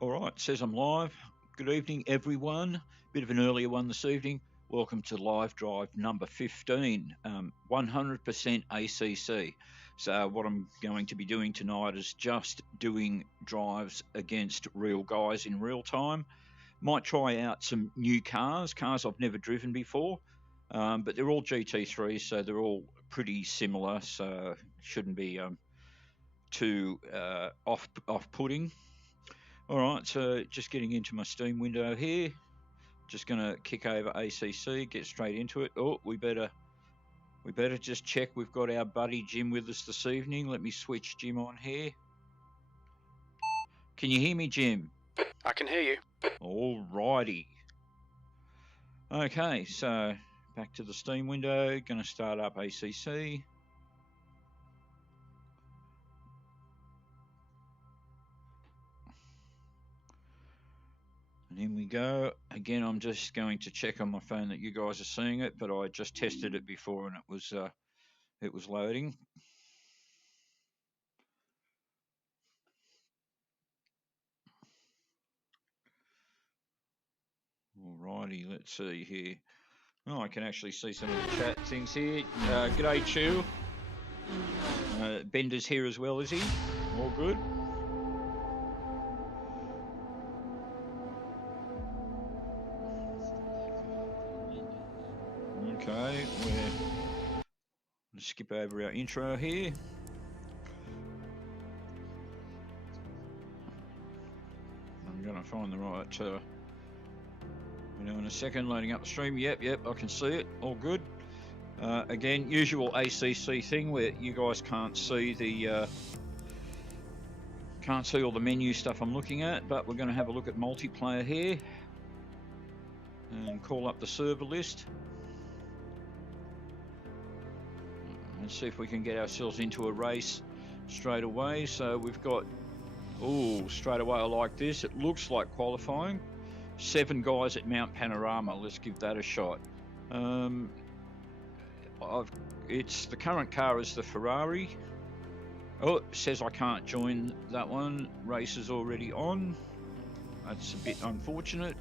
All right, says I'm live. Good evening, everyone. Bit of an earlier one this evening. Welcome to live drive number 15, 100% ACC. So what I'm going to be doing tonight is just doing drives against real guys in real time. Might try out some new cars I've never driven before, but they're all GT3s, so they're all pretty similar, so shouldn't be too off-putting. All right, so just getting into my Steam window here. Just going to kick over ACC, get straight into it. Oh, we better just check we've got our buddy Jim with us this evening. Let me switch Jim on here. Can you hear me, Jim? I can hear you. All righty. Okay, so back to the Steam window. Going to start up ACC. And in we go. Again, I'm just going to check on my phone that you guys are seeing it, but I just tested it before and it was loading. Alrighty, let's see here. Oh, I can actually see some of the chat things here. G'day, Chew. Bender's here as well, is he? All good. Okay, we're going to skip over our intro here. I'm going to find the right in a second, loading up the stream. Yep, I can see it. All good. Again, usual ACC thing where you guys can't see all the menu stuff I'm looking at, but we're going to have a look at multiplayer here and call up the server list and see if we can get ourselves into a race straight away. So we've got, straight away I like this. It looks like qualifying. 7 guys at Mount Panorama. Let's give that a shot. It's the current car is the Ferrari. Oh, it says I can't join that one. Race is already on. That's a bit unfortunate.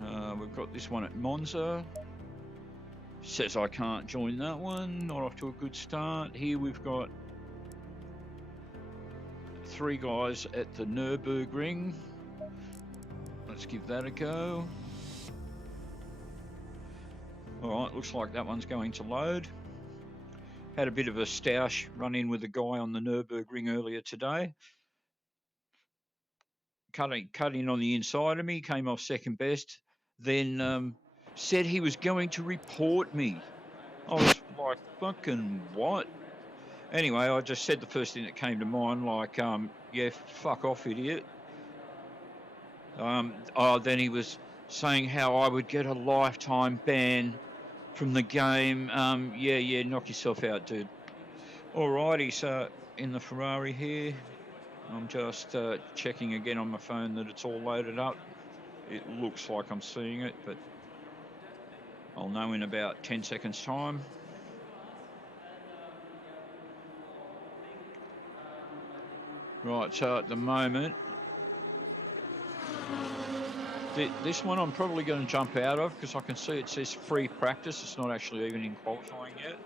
We've got this one at Monza. Says I can't join that one. Not off to a good start. Here we've got 3 guys at the Nürburgring. Let's give that a go. Alright, looks like that one's going to load. Had a bit of a stoush run in with a guy on the Nürburgring earlier today. Cut in on the inside of me, came off second best. Then said he was going to report me. I was like, fucking what? Anyway, I just said the first thing that came to mind, like, yeah, fuck off, idiot. Then he was saying how I would get a lifetime ban from the game. Yeah, knock yourself out, dude. Alrighty, so in the Ferrari here, I'm just checking again on my phone that it's all loaded up. It looks like I'm seeing it, but I'll know in about 10 seconds time. Right, so at the moment, this one I'm probably going to jump out of because I can see it says free practice. It's not actually even in qualifying yet.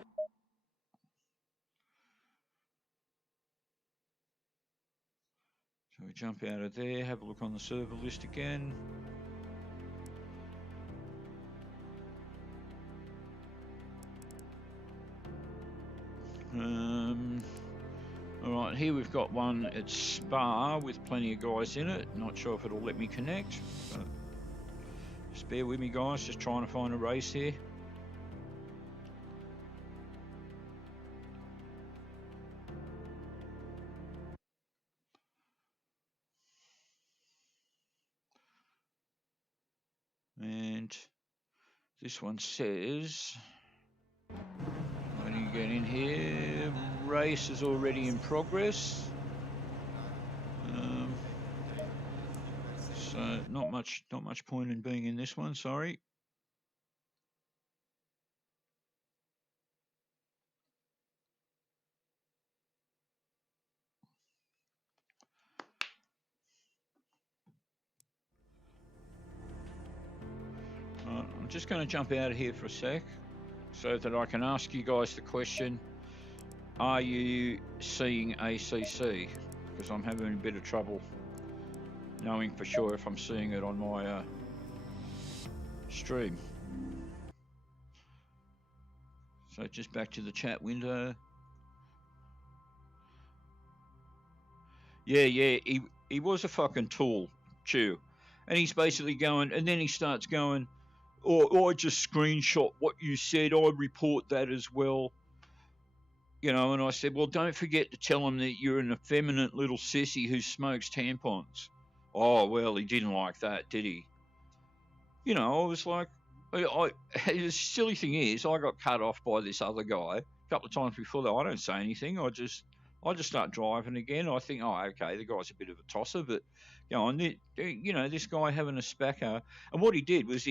So we jump out of there, have a look on the server list again. Alright, here we've got one at Spa with plenty of guys in it. Not sure if it'll let me connect, but just bear with me, guys, just trying to find a race here. And this one says, when you get in here, race is already in progress. So not much point in being in this one, sorry. just going to jump out of here for a sec so that I can ask you guys the question, are you seeing ACC? Because I'm having a bit of trouble knowing for sure if I'm seeing it on my stream. So just back to the chat window. Yeah, he was a fucking tool, Chew. And he's basically going, and then he starts going, oh, I just screenshot what you said, I report that as well. You know, and I said, well, don't forget to tell him that you're an effeminate little sissy who smokes tampons. Oh, well, he didn't like that, did he? You know, I was like, the silly thing is, I got cut off by this other guy a couple of times before that. I don't say anything. I just start driving again. I think, oh, okay, the guy's a bit of a tosser, but you know, this guy having a spacker. And what he did was,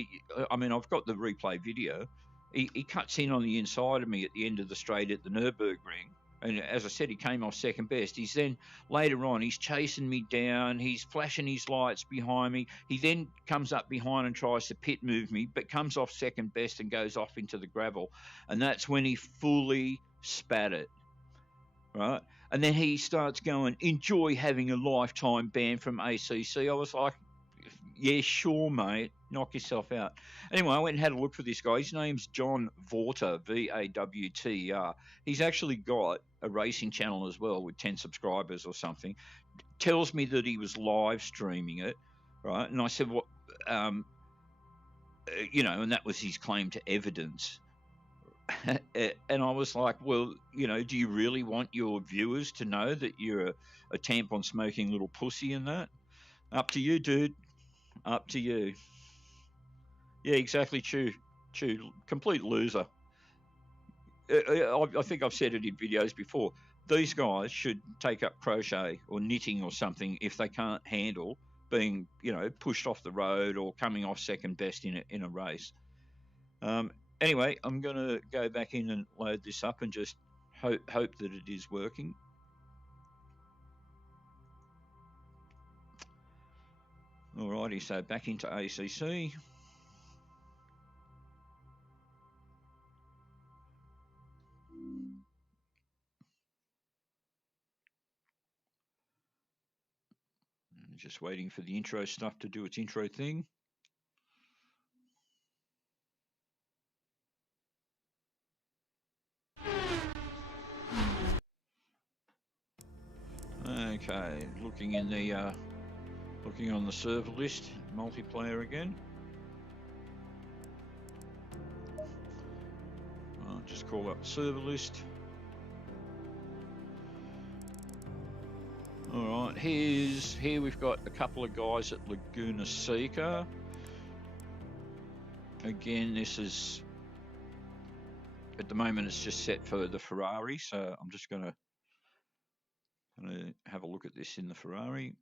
I mean, I've got the replay video. He cuts in on the inside of me at the end of the straight at the Nürburgring. And as I said, he came off second best. He's then, later on, he's chasing me down. He's flashing his lights behind me. He then comes up behind and tries to pit move me, but comes off second best and goes off into the gravel. And that's when he fully spat it, right? And then he starts going, enjoy having a lifetime ban from ACC. I was like, yeah, sure, mate. Knock yourself out. Anyway, I went and had a look for this guy. His name's John Vawter, Vawter. He's actually got a racing channel as well with 10 subscribers or something. Tells me that he was live streaming it, right? And I said, well, you know, and that was his claim to evidence. And I was like, well, you know, do you really want your viewers to know that you're a tampon smoking little pussy and that? Up to you, dude. Up to you. Yeah, exactly. Chew. Complete loser. I think I've said it in videos before. These guys should take up crochet or knitting or something if they can't handle being, you know, pushed off the road or coming off second best in a race. Anyway, I'm going to go back in and load this up and just hope that it is working. Alrighty, so back into ACC. Just waiting for the intro stuff to do its intro thing. Okay, looking on the server list, multiplayer again. I'll just call up server list. All right, here we've got a couple of guys at Laguna Seca. Again, this is, at the moment it's just set for the Ferrari, so I'm just gonna have a look at this in the Ferrari.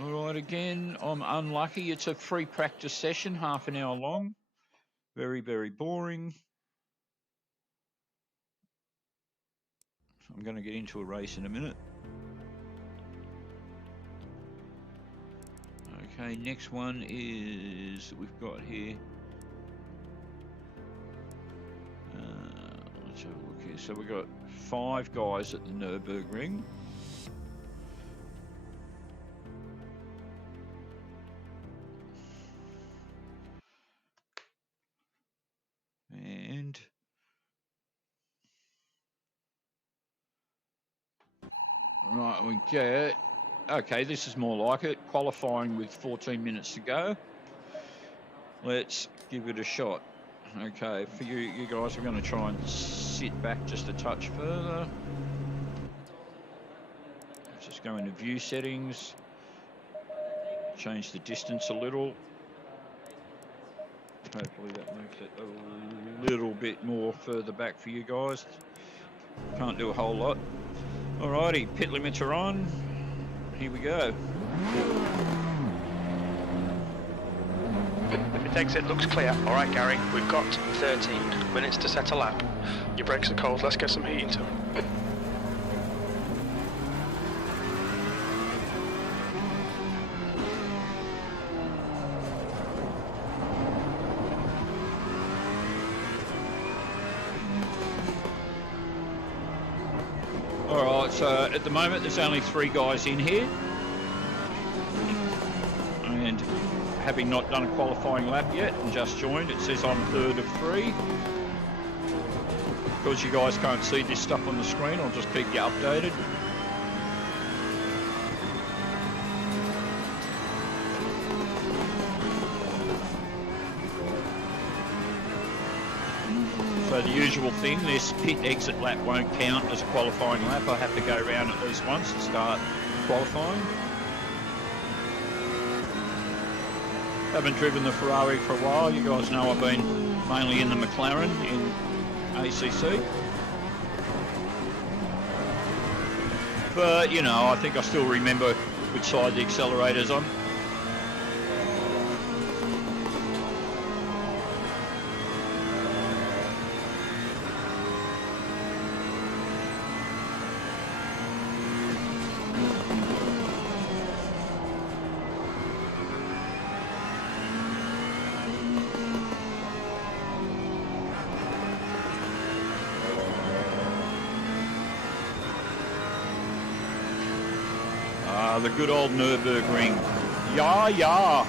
All right, again, I'm unlucky. It's a free practice session, half an hour long. Very, very boring. I'm going to get into a race in a minute. Okay, next one is, we've got here. Let's have a look here. So we've got 5 guys at the Nürburgring. And right, we get, okay, this is more like it. Qualifying with 14 minutes to go. Let's give it a shot. Okay, for you guys, we're going to try and sit back just a touch further. Let's just go into view settings. Change the distance a little. Hopefully that makes it a little bit more further back for you guys. Can't do a whole lot. Alrighty, pit limits are on. Here we go. Pit exit looks clear. All right, Gary, we've got 13 minutes to set a lap. Your brakes are cold, let's get some heat into them. Alright, so at the moment there's only 3 guys in here. And having not done a qualifying lap yet and just joined, it says I'm 3rd of 3. Because you guys can't see this stuff on the screen, I'll just keep you updated. So the usual thing, this pit exit lap won't count as a qualifying lap. I have to go around at least once to start qualifying. Haven't driven the Ferrari for a while. You guys know I've been mainly in the McLaren in ACC. But, you know, I think I still remember which side the accelerator's on. The good old Nürburgring. Yeah, yeah.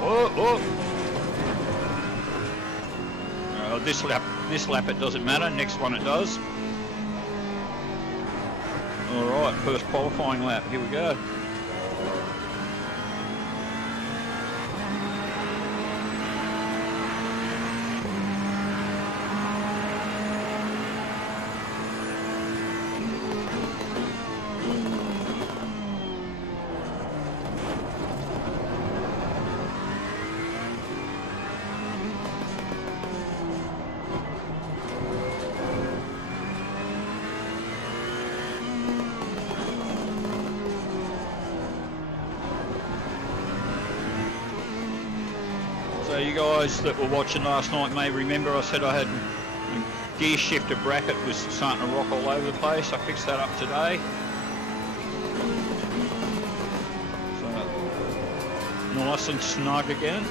Oh, oh. This lap it doesn't matter. Next one it does. All right, first qualifying lap. Here we go. So you guys that were watching last night may remember I said I had a gear shifter bracket was starting to rock all over the place. I fixed that up today. So nice and snug again.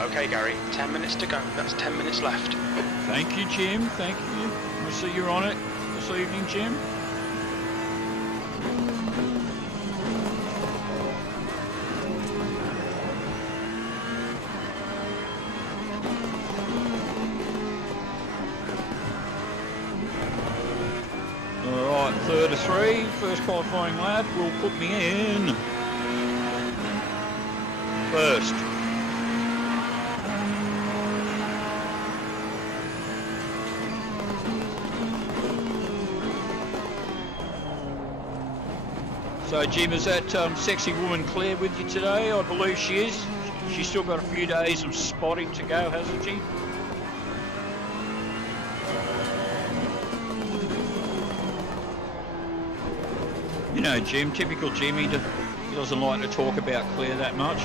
Okay, Gary, 10 minutes to go. That's 10 minutes left. Thank you, Jim. Thank you. I see you're on it this evening, Jim. All right, 3rd of 3, first qualifying lap will put me in first. So Jim, is that sexy woman Claire with you today? I believe she is. She's still got a few days of spotting to go, hasn't she? You know, Jim, typical Jim, he doesn't like to talk about Claire that much.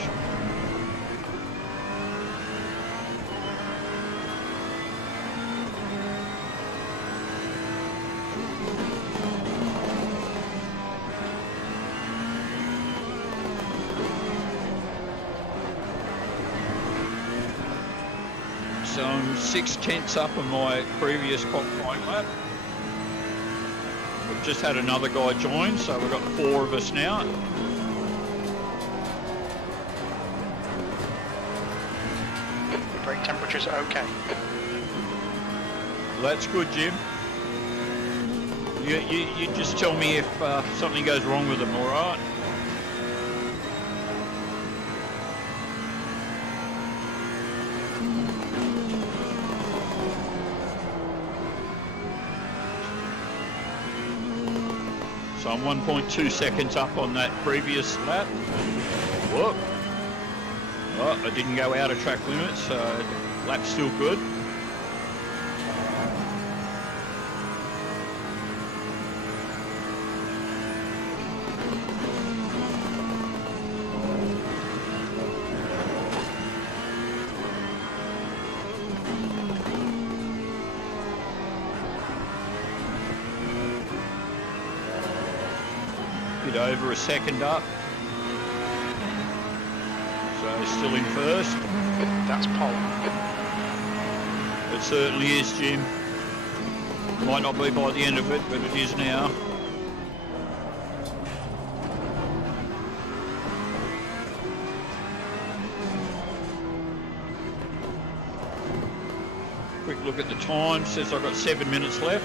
So I'm 6/10 up on my previous qualifying lap. We've just had another guy join, so we've got 4 of us now. Your brake temperature's okay. That's good, Jim. You just tell me if something goes wrong with them, all right? So I'm 1.2 seconds up on that previous lap. Whoop. Oh, I didn't go out of track limits, so the lap's still good. Bit over a second up. So still in first. That's pole. It certainly is, Jim. Might not be by the end of it, but it is now. Quick look at the time, says I've got 7 minutes left.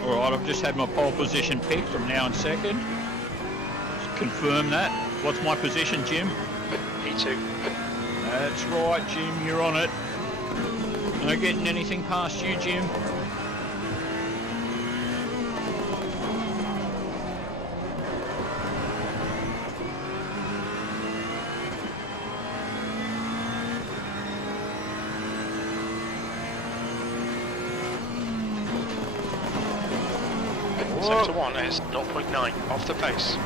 Alright, I've just had my pole position picked. I'm now in second. Just confirm that. What's my position, Jim? P2. That's right, Jim, you're on it. No getting anything past you, Jim. Sector 1 is 0.9 off the pace.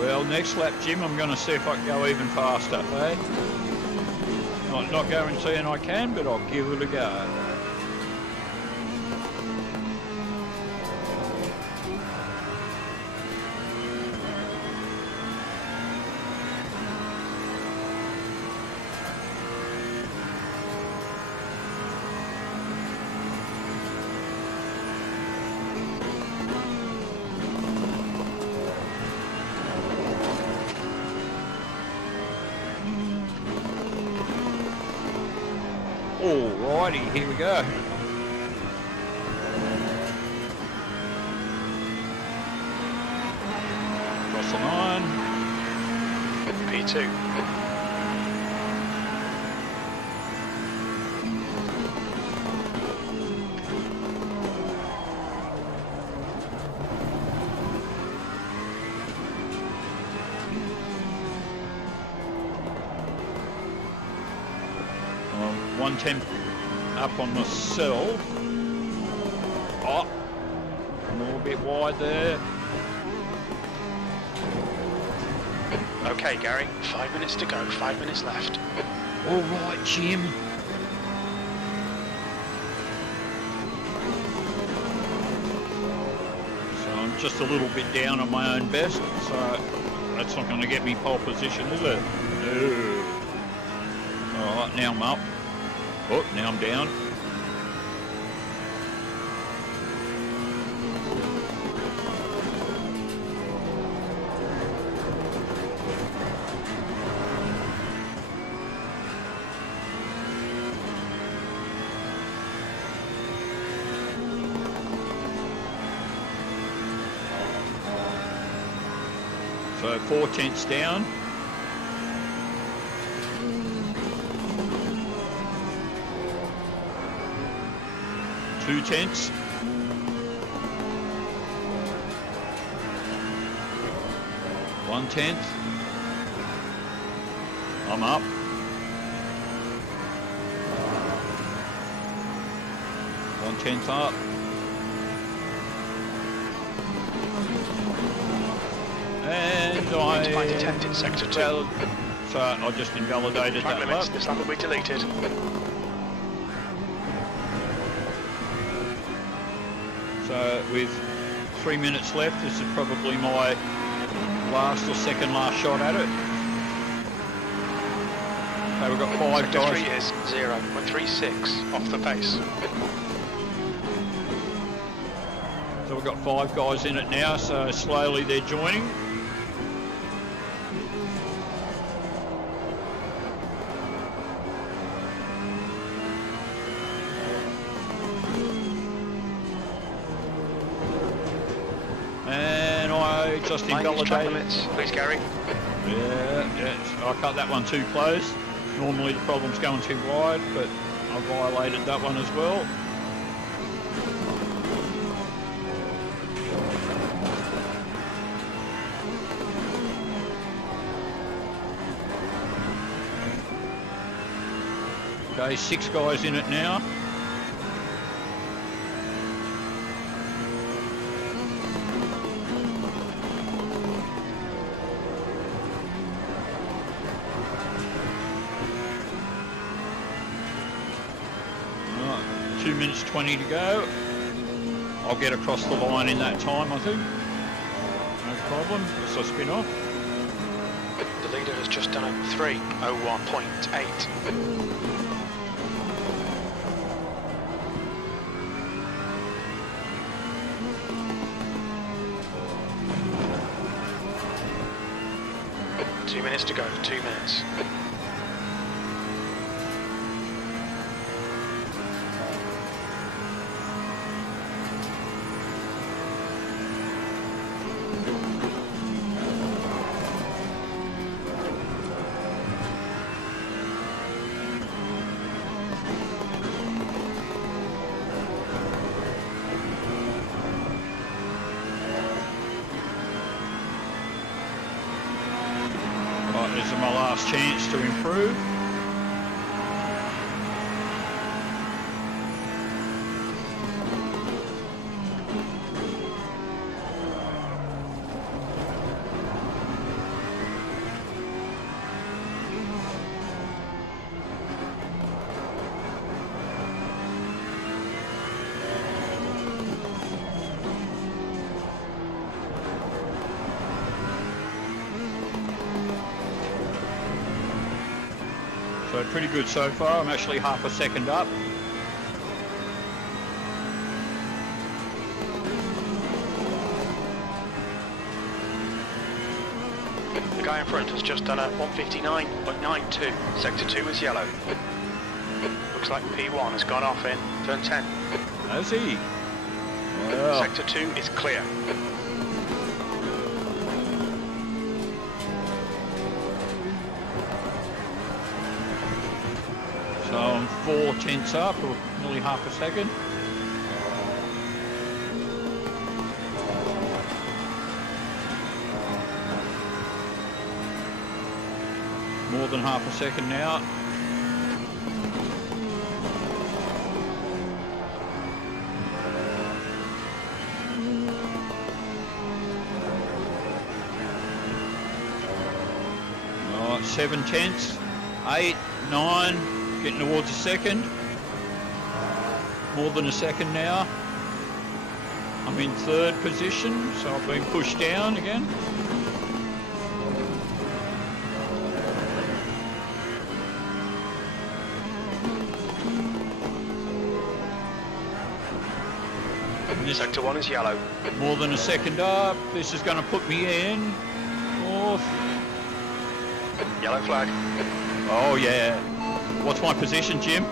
Well, next lap, Jim, I'm going to see if I can go even faster, eh? Not guaranteeing I can, but I'll give it a go. Alrighty, here we go. Cross the line. P2. One tenth up on myself. Oh, I'm a little bit wide there. Okay, Gary, 5 minutes to go, 5 minutes left. All right, Jim. So I'm just a little bit down on my own best, so that's not going to get me pole position, is it? No. All right, now I'm up. Oh, now I'm down. So 4 tenths down. Two tenths. One tenth. I'm up. One tenth up. And I detected sector 2. Well, so I just invalidated Track that limits, lap. this lap will be deleted. So with 3 minutes left, this is probably my last or second last shot at it. So we've got 5 Sector guys. 3 is 0.36 off the pace. So we've got 5 guys in it now, so slowly they're joining. just Track invalidated. limits, please, Gary. Yeah, I cut that one too close. Normally the problem's going too wide, but I violated that one as well. Okay, 6 guys in it now. Right, 2 minutes 20 to go. I'll get across the line in that time, I think. No problem, unless I spin off. The leader has just done a 3:01.8. 2 minutes to go, 2 minutes. This is my last chance to improve. So pretty good so far. I'm actually half a second up. The guy in front has just done a 1:59.92. Sector 2 is yellow. Looks like P1 has gone off in turn 10. Has he? Wow. Sector 2 is clear. So I'm 4 tenths up, or nearly half a second. More than half a second now. All right, 7 tenths, 8, 9. Getting towards a second. More than a second now. I'm in 3rd position, so I've been pushed down again. Sector 1 is yellow. More than a second up. This is going to put me in 4th. Yellow flag. Oh yeah. What's my position, Jim?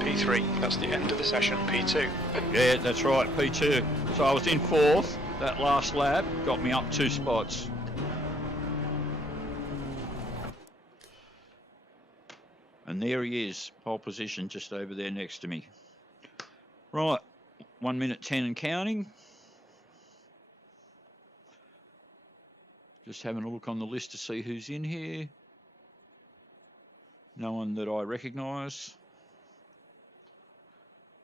P3, that's the end of the session. P2. Yeah, that's right, P2. So I was in 4th. That last lap got me up 2 spots. And there he is, pole position just over there next to me. Right, 1 minute 10 and counting. Just having a look on the list to see who's in here. No one that I recognise.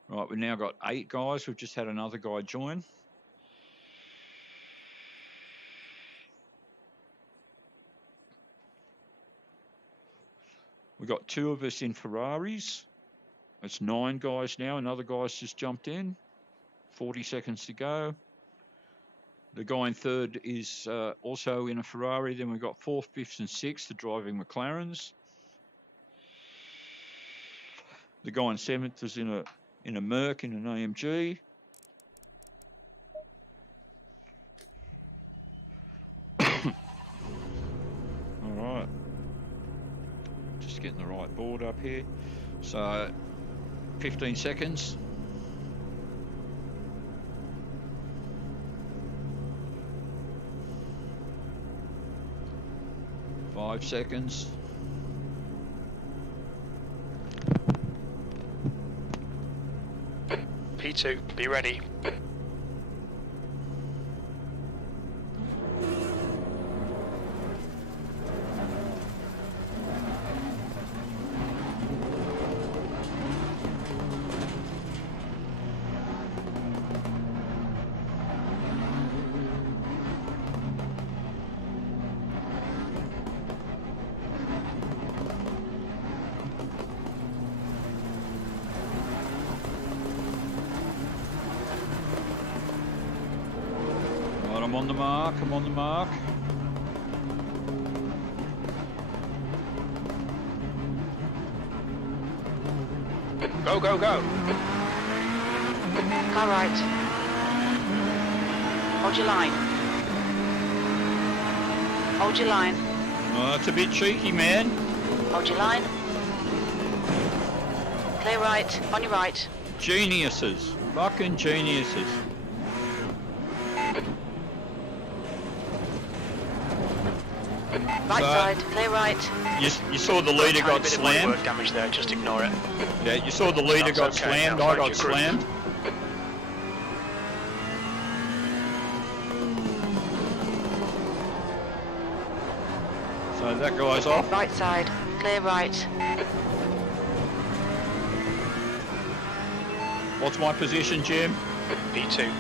Right, we've now got 8 guys. We've just had another guy join. We've got 2 of us in Ferraris. It's 9 guys now. Another guy's just jumped in. 40 seconds to go. The guy in 3rd is also in a Ferrari. Then we've got 4th, 5th and 6th are driving McLarens. The guy in 7th is in a Merc, in an AMG. All right. Just getting the right board up here. So 15 seconds. 5 seconds. P2, be ready. I'm on the mark, I'm on the mark. Go, go, go. Car right. Hold your line. Hold your line. Oh, that's a bit cheeky, man. Hold your line. Clear right. On your right. Geniuses. Fucking geniuses. Right side. Clear right. You saw the leader got slammed. Work damage there, just ignore it. Yeah, you saw the leader That's got okay. slammed. Now I find got your group. slammed. So that guy's off. Right side. Clear right. What's my position, Jim? P2.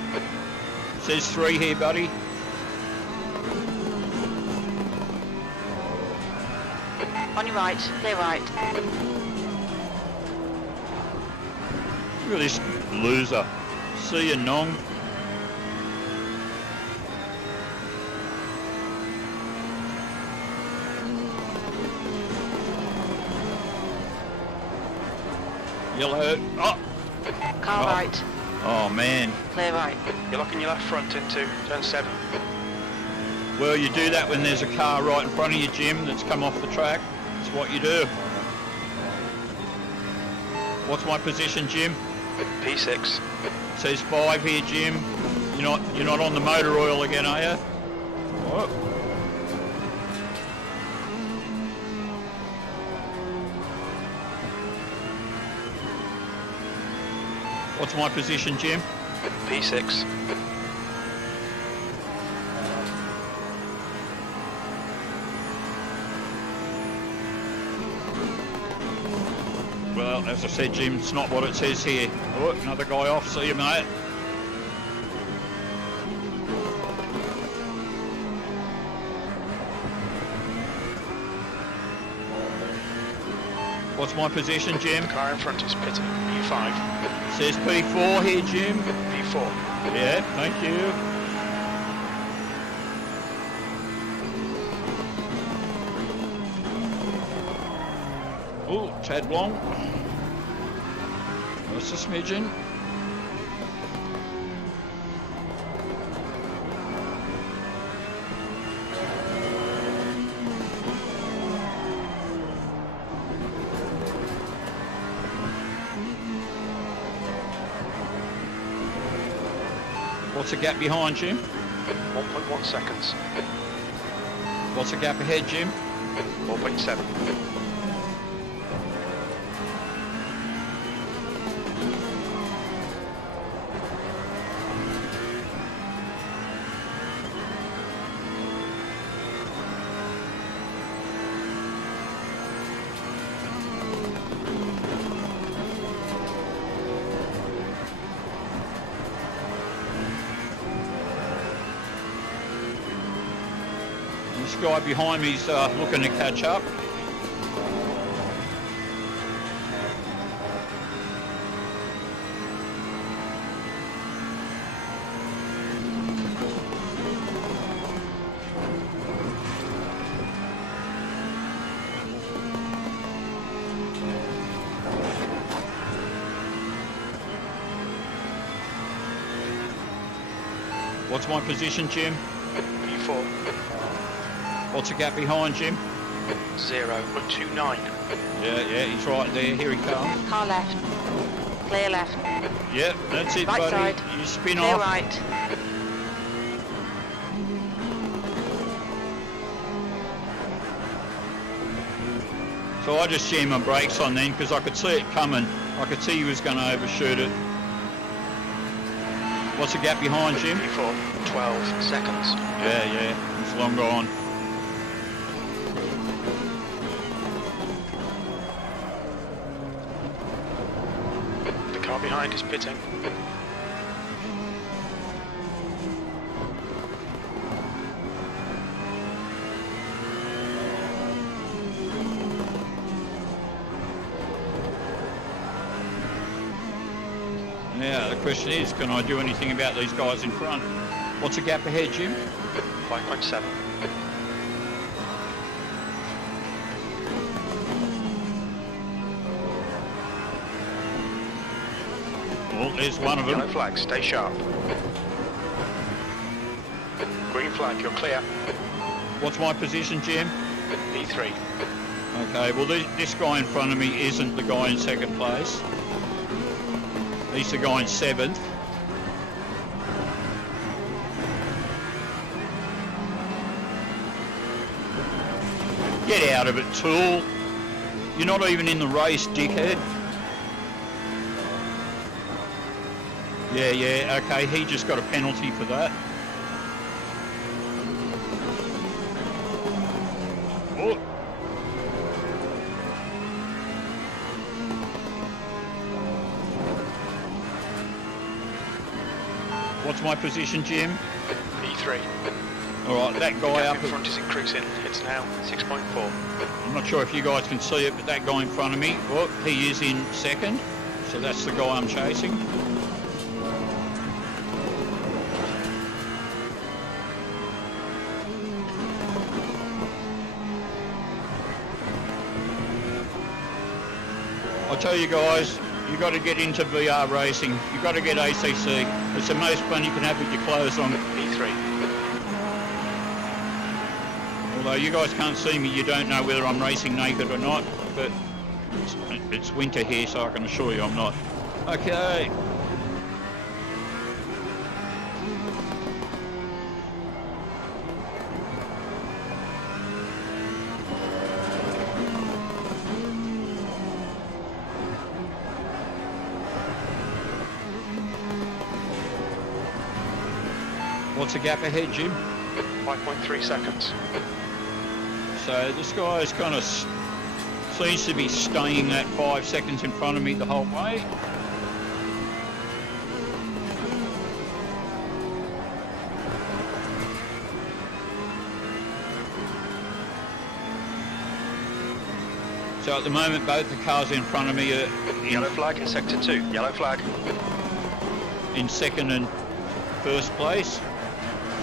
Says 3 here, buddy. On your right. Clear right. Look at this loser. See you, Nong. Yellow. Oh! Car right. Oh, man. Clear right. You're locking your left front into turn 7. Well, you do that when there's a car right in front of you, Jim, that's come off the track. That's what you do. What's my position, Jim? P6. It says 5 here, Jim. You're not on the motor oil again, are you? Oh. What's my position, Jim? P6. Well, as I said, Jim, it's not what it says here. Oh, another guy off. See you, mate. What's my position, Jim? The car in front is pitting. P5. Says P4 here, Jim. P4. Yeah, thank you. Oh, tad long. That's a smidgen. What's the gap behind, Jim? 1.1 seconds. What's the gap ahead, Jim? 4.7. This guy behind me's looking to catch up. What's my position, Jim? P4. What's the gap behind, Jim? 0.29. Yeah, he's right there. Here he comes. Car left. Clear left. Yep, that's it, Right buddy. side. You spin Clear off. right. So I just jammed my brakes on then because I could see it coming. I could see he was going to overshoot it. What's the gap behind, Jim? 12 seconds. Yeah, it's long gone. The car behind is pitting. Now the question is, can I do anything about these guys in front? What's the gap ahead, Jim? 5.7. Well, there's one of them. Yellow flag, stay sharp. Green flag, you're clear. What's my position, Jim? P3. Okay, well this guy in front of me isn't the guy in second place. He's the guy in seventh. Get out of it, tool. You're not even in the race, dickhead. Yeah, okay, he just got a penalty for that. Oh. What's my position, Jim? P3. Alright, that guy up in front is increasing. It's now 6.4. I'm not sure if you guys can see it, but that guy in front of me, well, he is in second. So that's the guy I'm chasing. I tell you guys, you got to get into VR racing. You got to get ACC. It's the most fun you can have with your clothes on. P3. Although you guys can't see me, you don't know whether I'm racing naked or not. But it's winter here, so I can assure you I'm not. Okay. What's the gap ahead, Jim? 5.3 seconds. So this guy's kind of seems to be staying that 5 seconds in front of me the whole way. So at the moment, both the cars in front of me are Yellow flag in sector 2. Yellow flag. in second and first place.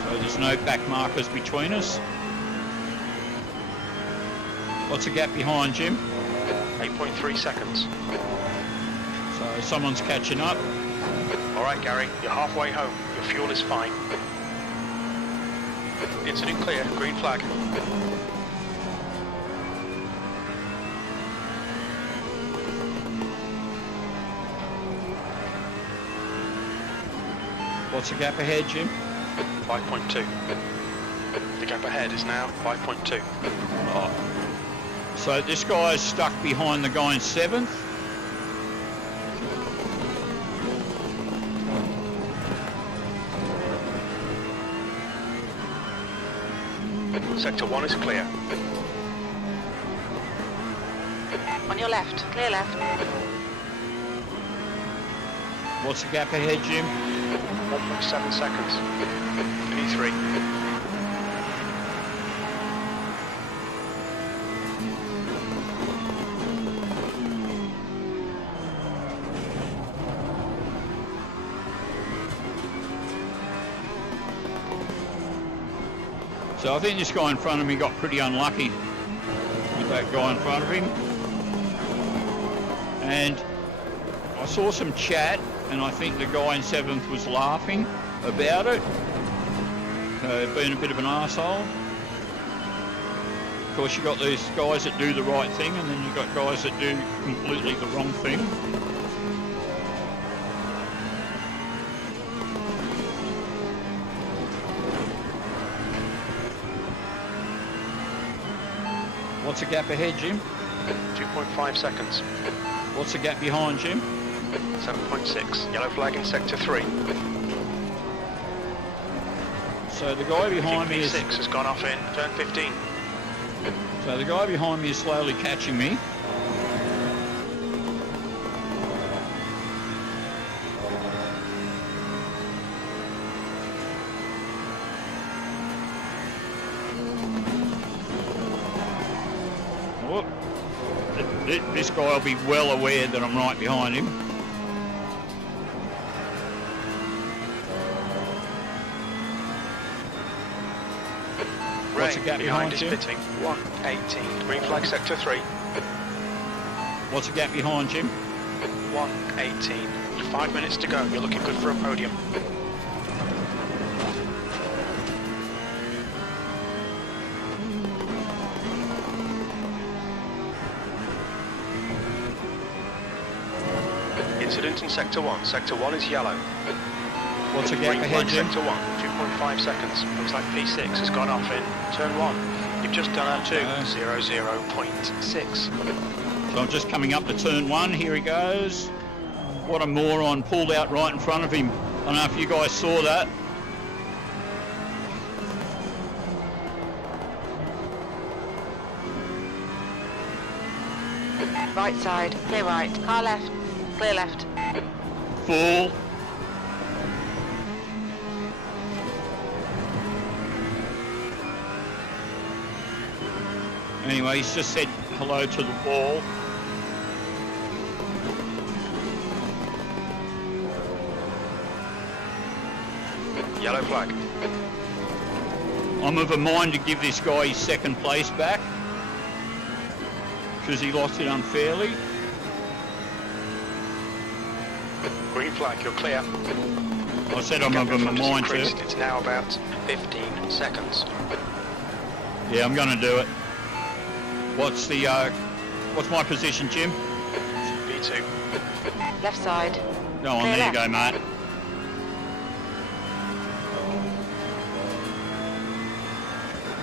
So there's no back markers between us. What's the gap behind, Jim? 8.3 seconds. So someone's catching up. All right, Gary, you're halfway home. Your fuel is fine. Incident clear. Green flag. What's the gap ahead, Jim? 5.2. The gap ahead is now 5.2. Oh. So this guy's stuck behind the guy in seventh. Sector 1 is clear. On your left, clear left. What's the gap ahead, Jim? 1.7 seconds. P3. So I think this guy in front of me got pretty unlucky with that guy in front of him. And I saw some chat, and I think the guy in seventh was laughing about it, being a bit of an arsehole. Of course, you got these guys that do the right thing, and then you got guys that do completely the wrong thing. What's the gap ahead, Jim? 2.5 seconds. What's the gap behind, Jim? 7.6. Yellow flag in sector 3. So the guy behind me is... P6 has gone off in turn 15. So the guy behind me is slowly catching me. Oh, this guy will be well aware that I'm right behind him. What's the gap behind is you? pitting 118. Green flag sector 3. What's the gap behind Jim? 118. 5 minutes to go. You're looking good for a podium. Incident in sector 1. Sector 1 is yellow. What's the gap Green ahead, flag Jim? sector 1. 2.5 seconds. Looks like P6 has gone off in turn 1. You've just done a 2.00.6. So I'm just coming up to turn 1. Here he goes. What a moron, pulled out right in front of him. I don't know if you guys saw that. Right side, clear right. Car left, clear left. Full. Anyway, he's just said hello to the wall. Yellow flag. I'm of a mind to give this guy his second place back because he lost it unfairly. Green flag, you're clear. I said I'm of a mind to. It's now about 15 seconds. Yeah, I'm going to do it. What's my position, Jim? B2. Left side. Go on, Clear there you left. go, mate.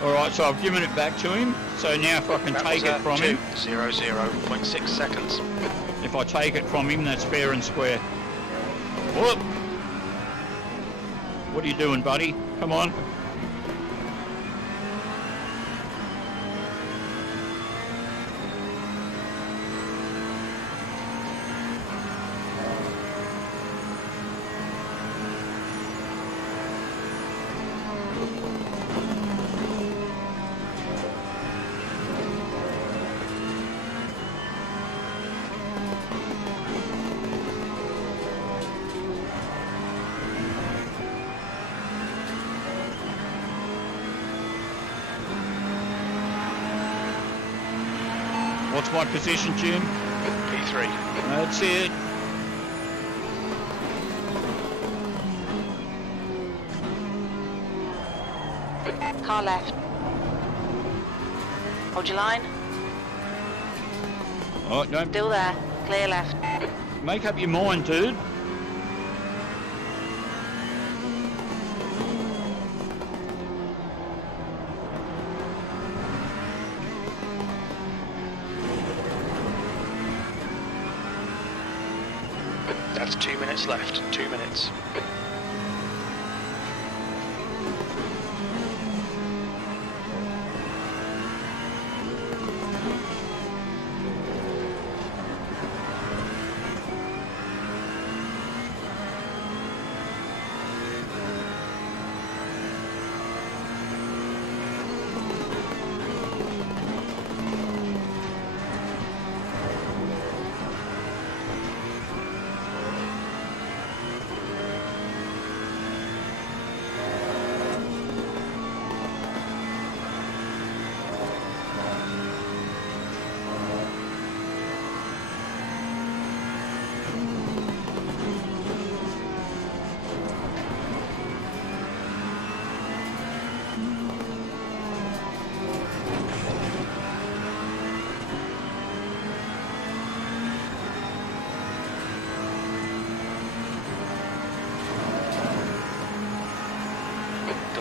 All right, so I've given it back to him. So now if I can take it from him, 2.00.6 seconds. if I take it from him, that's fair and square. Whoop! What are you doing, buddy? Come on. What's my position, Jim? P3. That's it. Car left. Hold your line. Oh, don't Still there. Clear left. make up your mind, dude. That's 2 minutes left. 2 minutes.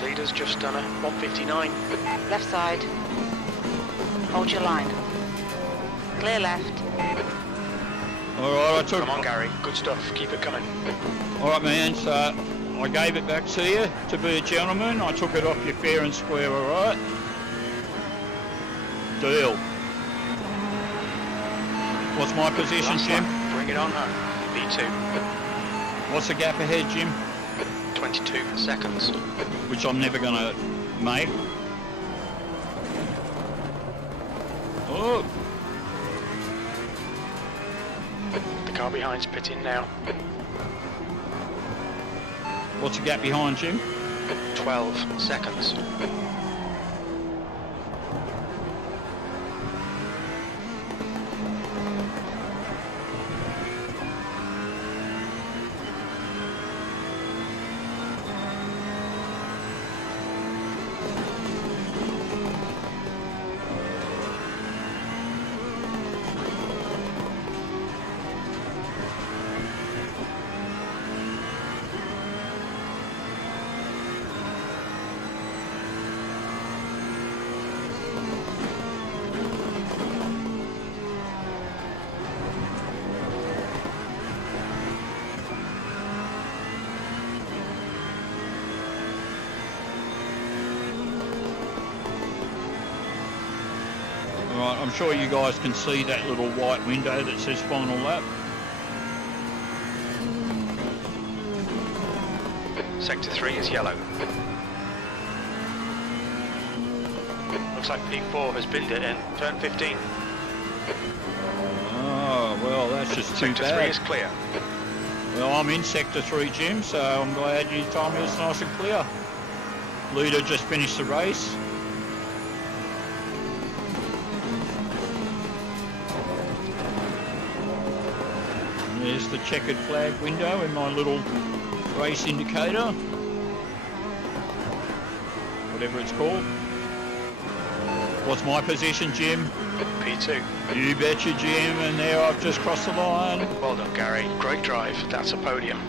Leader's just done a 159. Left side. Hold your line. clear left. All right, I took. Come on, Gary. Good stuff. Keep it coming. All right, man. So I gave it back to you to be a gentleman. I took it off you fair and square. All right. Deal. What's my position, Last Jim? lap. Bring it on home. B2. What's the gap ahead, Jim? 22 seconds. Which I'm never going to make. Oh. The car behind's pitting now. What's the gap behind, Jim? 12 seconds. Right, I'm sure you guys can see that little white window that says final lap. Sector 3 is yellow. Looks like P4 has binned it in. Turn 15. Oh, well, that's just too Sector bad. 3 is clear. Well, I'm in Sector 3, Jim, so I'm glad you told me it's nice and clear. Leader just finished the race. There's the checkered flag window in my little race indicator. Whatever it's called. What's my position, Jim? P2. You betcha, Jim, and there I've just crossed the line. Well done, Gary. Great drive. That's a podium.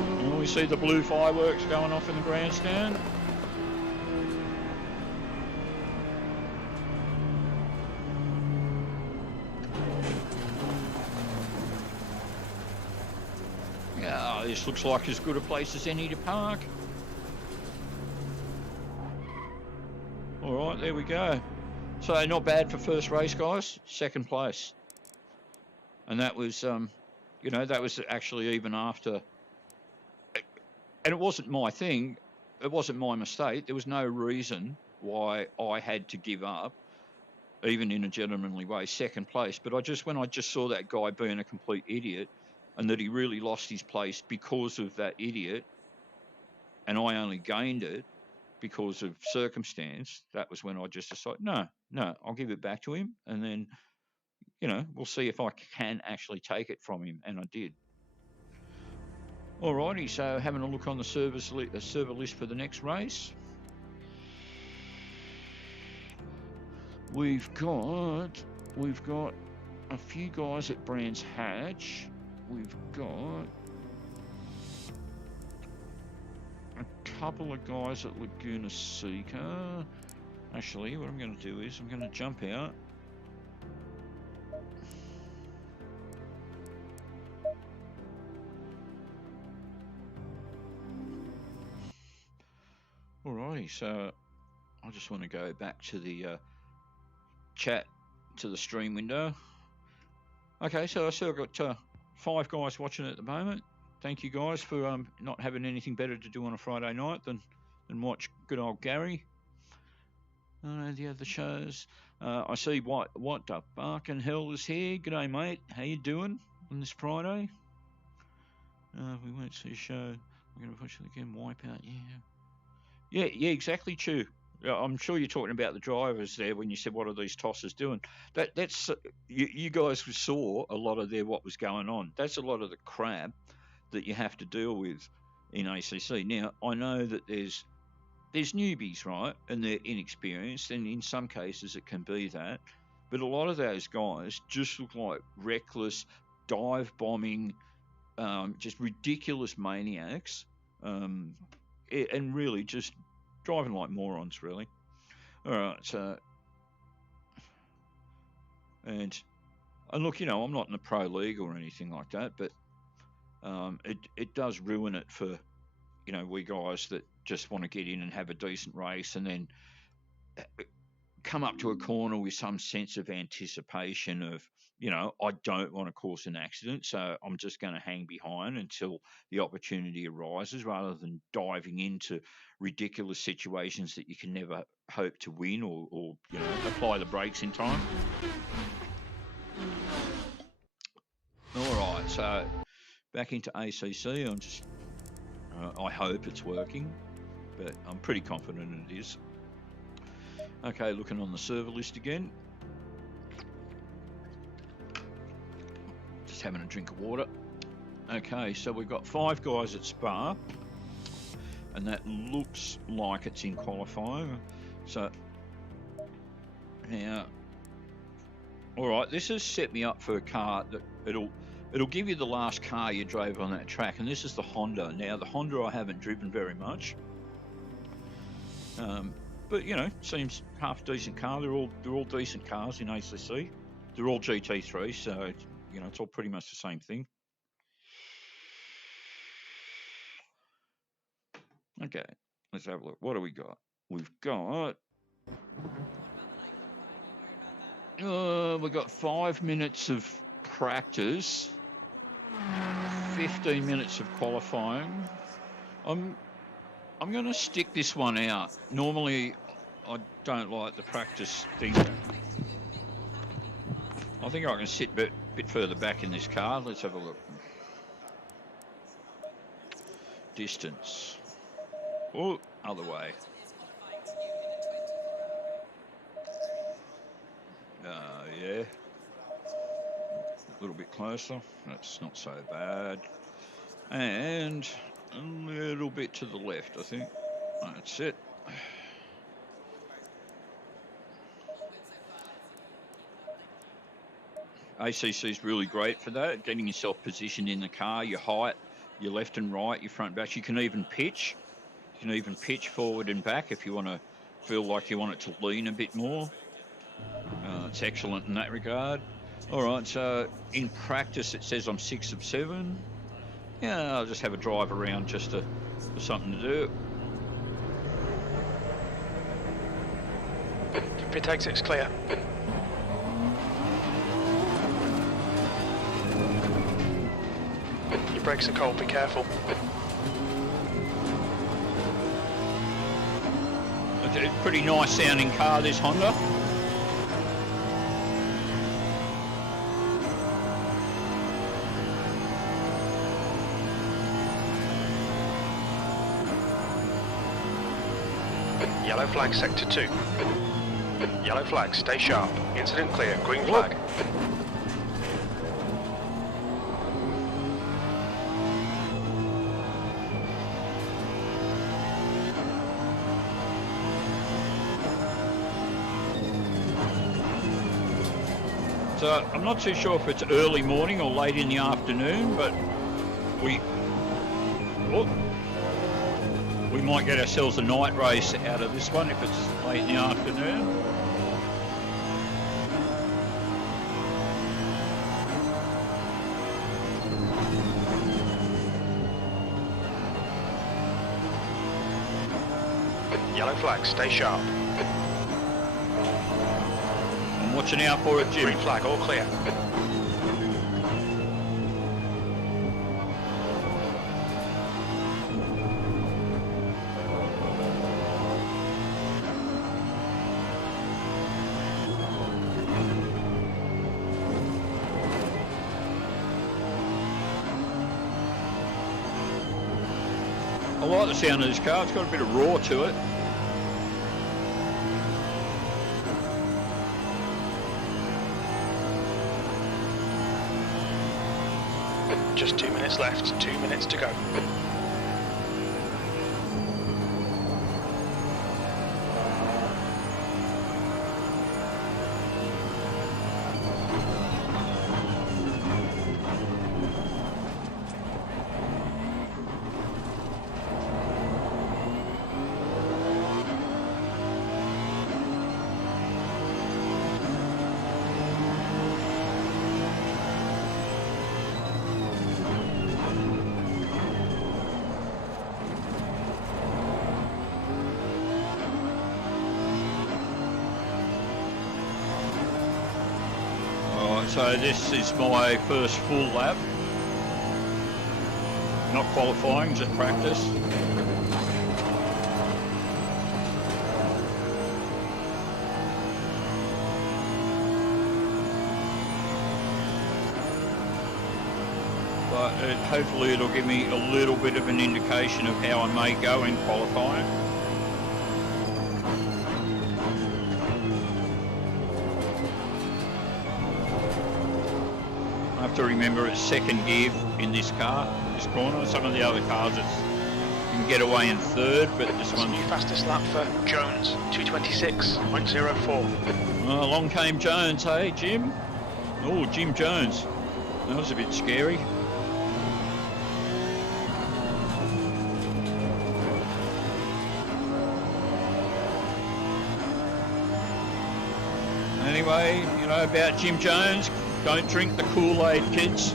And we see the blue fireworks going off in the grandstand. Yeah, this looks like as good a place as any to park. All right, there we go. So not bad for first race, guys. Second place. And that was, you know, that was actually even after. And it wasn't my thing. It wasn't my mistake. There was no reason why I had to give up, even in a gentlemanly way, second place. But when I just saw that guy being a complete idiot and that he really lost his place because of that idiot, and I only gained it because of circumstance, that was when I just decided, no, I'll give it back to him. And then, you know, we'll see if I can actually take it from him. And I did. Alrighty, so having a look on the server list for the next race. We've got a few guys at Brands Hatch. We've got a couple of guys at Laguna Seca. Actually, what I'm going to do is I'm going to jump out. Alrighty, so I just want to go back to the chat, to the stream window. Okay, so I still got 5 guys watching at the moment. Thank you guys for not having anything better to do on a Friday night than watch good old Gary. The other shows. I see what the barking hell is here. G'day, mate. How you doing on this Friday? We won't see a show. We're going to push it again. Wipeout, yeah, exactly, Chew. I'm sure you're talking about the drivers there when you said, what are these tossers doing? That's you guys saw a lot of what was going on. That's a lot of the crap that you have to deal with in ACC. Now, I know that there's newbies, right, and they're inexperienced, and in some cases it can be that. But a lot of those guys just look like reckless, dive-bombing, just ridiculous maniacs, and really just driving like morons, really. All right, so And look, you know, I'm not in the pro league or anything like that, but it does ruin it for, you know, we guys that just want to get in and have a decent race and then come up to a corner with some sense of anticipation of, you know, I don't want to cause an accident, so I'm just going to hang behind until the opportunity arises rather than diving into ridiculous situations that you can never hope to win or you know, apply the brakes in time. All right, so back into ACC. I'm just, I hope it's working, but I'm pretty confident it is. Okay, looking on the server list again. Just having a drink of water. Okay, so we've got 5 guys at Spa, and that looks like it's in qualifying. So now, all right, this has set me up for a car that it'll give you the last car you drove on that track, and this is the Honda. Now, the Honda I haven't driven very much, but you know, seems half decent car. They're all decent cars in ACC. They're all GT3, so you know it's all pretty much the same thing. Okay, let's have a look. What do we got? We've got 5 minutes of practice, 15 minutes of qualifying. I'm going to stick this one out. Normally, I don't like the practice thing. I think I can sit a bit further back in this car. Let's have a look. Distance. Oh, other way. Yeah. A little bit closer. That's not so bad. And a little bit to the left, I think. That's it. ACC is really great for that, getting yourself positioned in the car, your height, your left and right, your front back. You can even pitch. You can even pitch forward and back if you want to feel like you want it to lean a bit more. It's excellent in that regard. All right, so in practice it says I'm 6 of 7. Yeah, I'll just have a drive around just for something to do. Pit exit's clear. Your brakes are cold, be careful. It's a pretty nice sounding car, this Honda. Yellow flag, sector 2. Yellow flag, stay sharp. Incident clear, green flag. So I'm not too sure if it's early morning or late in the afternoon, but we might get ourselves a night race out of this one if it's late in the afternoon. Yellow flag, stay sharp. I'm watching out for it, Jim. Green flag, all clear. I like the sound of this car. It's got a bit of roar to it. Just 2 minutes left, 2 minutes to go. So this is my first full lap. Not qualifying, just practice. But hopefully it'll give me a little bit of an indication of how I may go in qualifying. I have to remember it's second gear in this car, this corner. Some of the other cars you can get away in third, but this one... New fastest lap for Jones, 226.04. Oh, along came Jones, hey, Jim? Oh, Jim Jones. That was a bit scary. Anyway, you know about Jim Jones, don't drink the Kool-Aid, kids.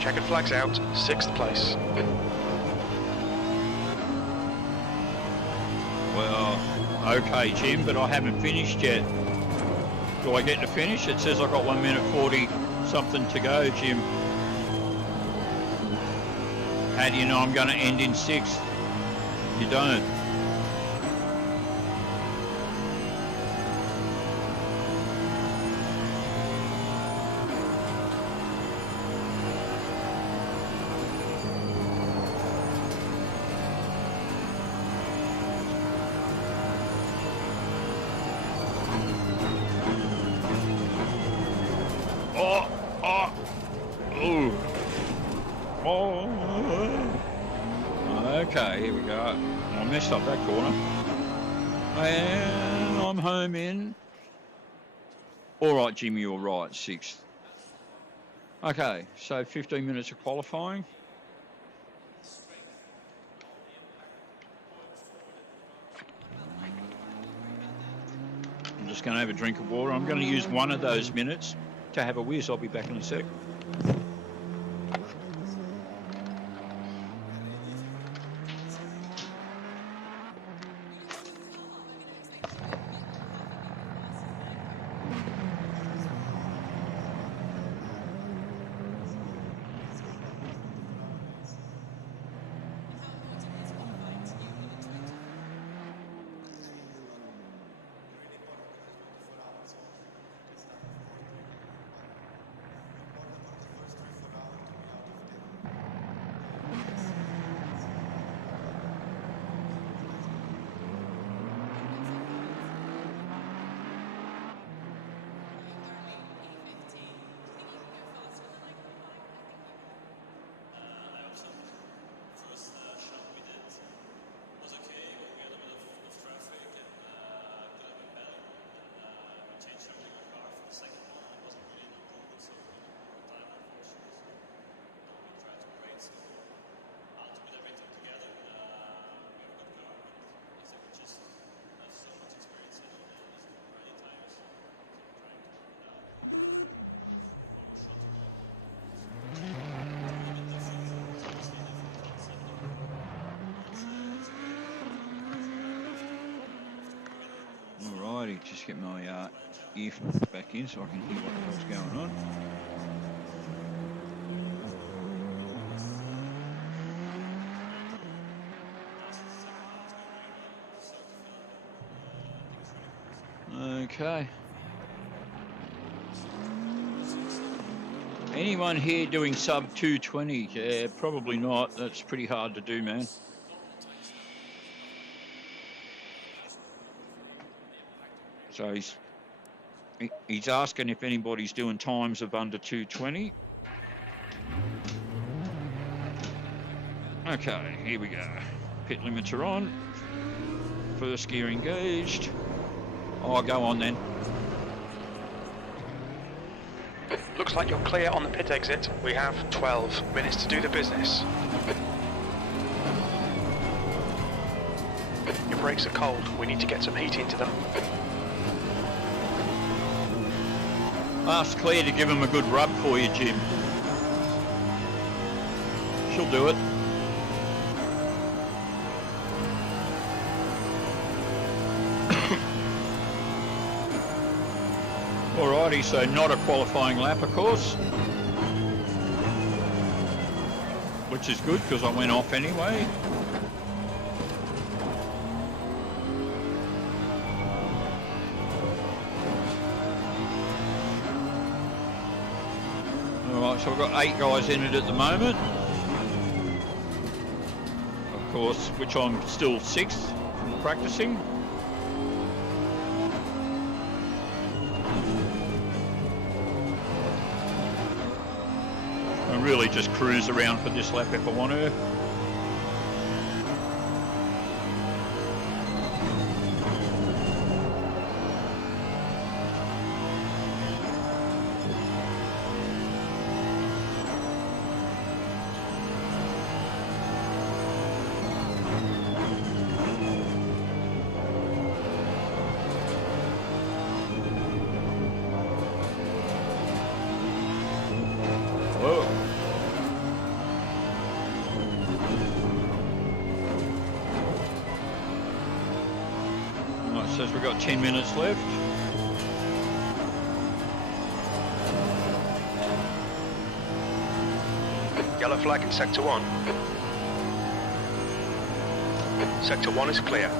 Checkered flags out, 6th place. Well, okay, Jim, but I haven't finished yet. Do I get to finish? It says I've got 1 minute 40 something to go, Jim. How do you know I'm going to end in 6th? You don't. Okay, here we go. I messed up that corner. And I'm home in. All right, Jimmy, you're right, 6th. Okay, so 15 minutes of qualifying. I'm just going to have a drink of water. I'm going to use one of those minutes to have a whiz. I'll be back in a sec. Alrighty, just get my earphones back in so I can hear what the hell's going on. Okay. Anyone here doing sub 220? Yeah, probably not. That's pretty hard to do, man. So he's asking if anybody's doing times of under 220. Okay, here we go. Pit limits are on. First gear engaged. Oh, go on then. Looks like you're clear on the pit exit. We have 12 minutes to do the business. Your brakes are cold. We need to get some heat into them. Ask Claire to give him a good rub for you, Jim. She'll do it. Alrighty, so not a qualifying lap, of course. Which is good, because I went off anyway. Alright, so I've got 8 guys in it at the moment. Of course, which I'm still 6th practicing. I really just cruise around for this lap if I want to. Says we've got 10 minutes left. Yellow flag in Sector 1. Sector 1 is clear.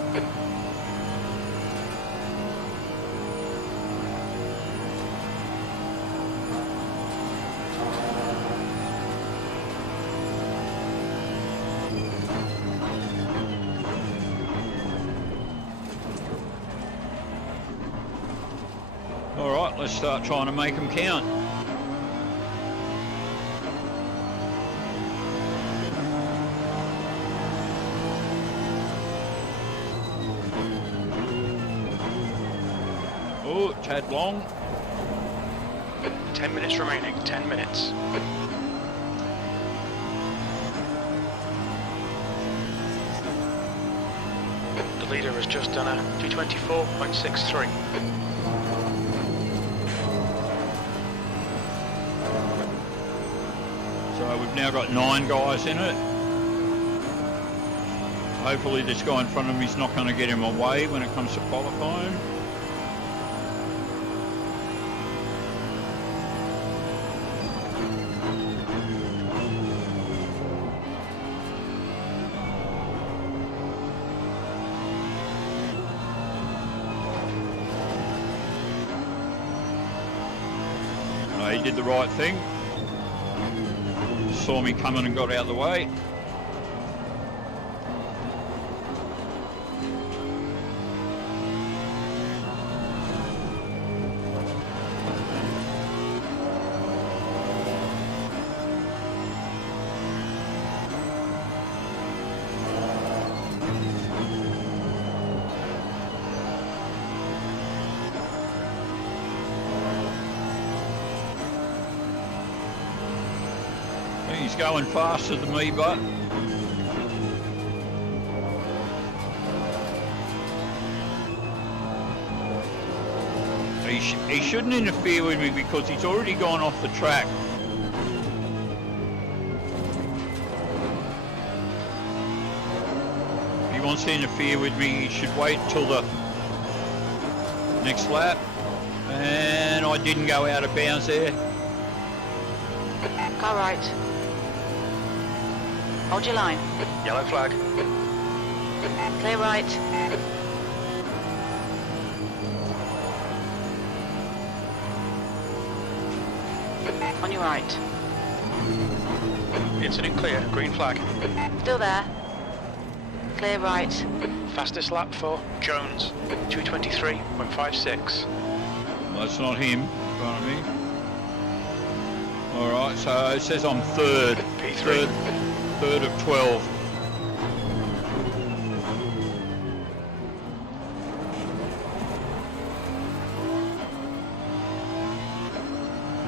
Alright, let's start trying to make them count. Oh, tad long. 10 minutes remaining, 10 minutes. The leader has just done a 224.63. So we've now got 9 guys in it. Hopefully this guy in front of me is not going to get him away when it comes to qualifying. No, he did the right thing. Saw me coming and got out of the way. He's going faster than me, but he shouldn't interfere with me because he's already gone off the track. If he wants to interfere with me, he should wait till the next lap. And I didn't go out of bounds there. Go right. Hold your line. Yellow flag. Clear right. On your right. Incident clear, green flag. Still there. Clear right. Fastest lap for Jones, 223.56. Well, that's not him in front of me. Alright, so it says I'm third. P3. Third of 12.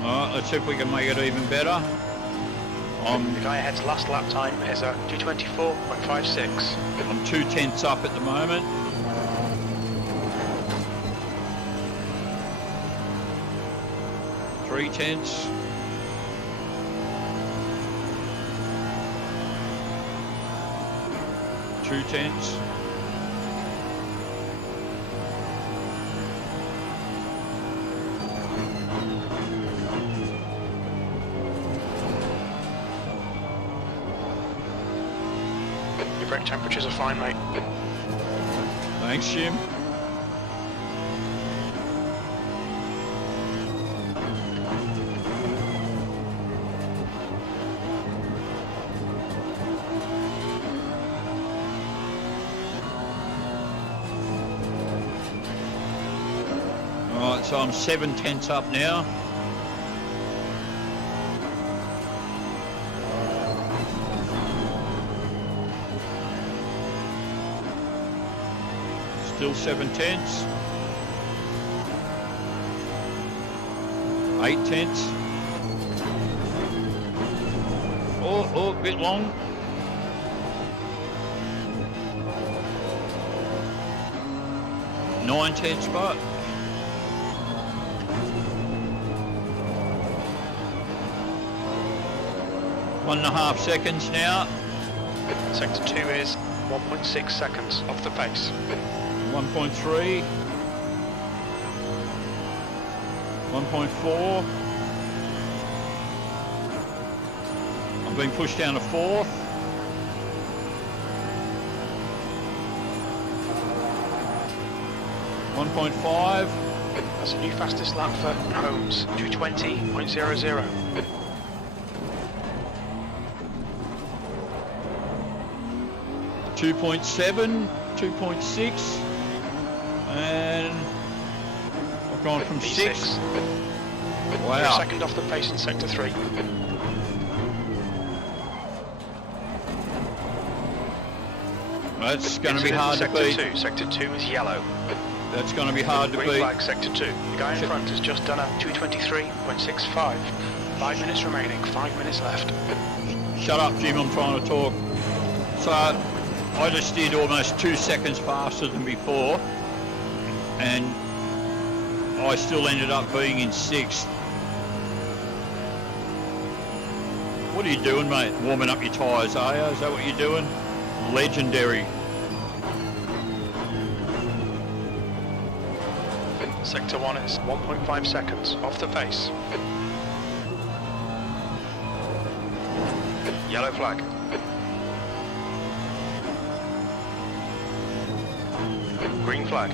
Alright, let's see if we can make it even better. The guy ahead's last lap time is a 224.56. I'm 2/10 up at the moment. 3 tenths. Two tenths. Your brake temperatures are fine, mate. Thanks, Jim. Alright, so I'm 7 tenths up now. Still 7 tenths. 8 tenths. Oh, a bit long. Nine tenths, but 1.5 seconds now. Sector 2 is 1.6 seconds off the pace. 1.3. 1.4. I'm being pushed down to 4th. 1.5. That's a new fastest lap for Holmes, 2:20.00. 2.7, 2.6, and I've gone from 6. You're Wow. second off the pace in Sector 3. That's going to be Incident hard to Sector beat. 2. Sector 2 is yellow. That's going to be hard to Green beat. flag, Sector 2. The guy in front has just done a 2:23.65. 5 minutes remaining, 5 minutes left. Shut up, Jim, I'm trying to talk. So, I just did almost 2 seconds faster than before, and I still ended up being in 6th. What are you doing, mate? Warming up your tyres, are you? Is that what you're doing? Legendary. Sector 1 is 1.5 seconds off the pace. Yellow flag. Green flag.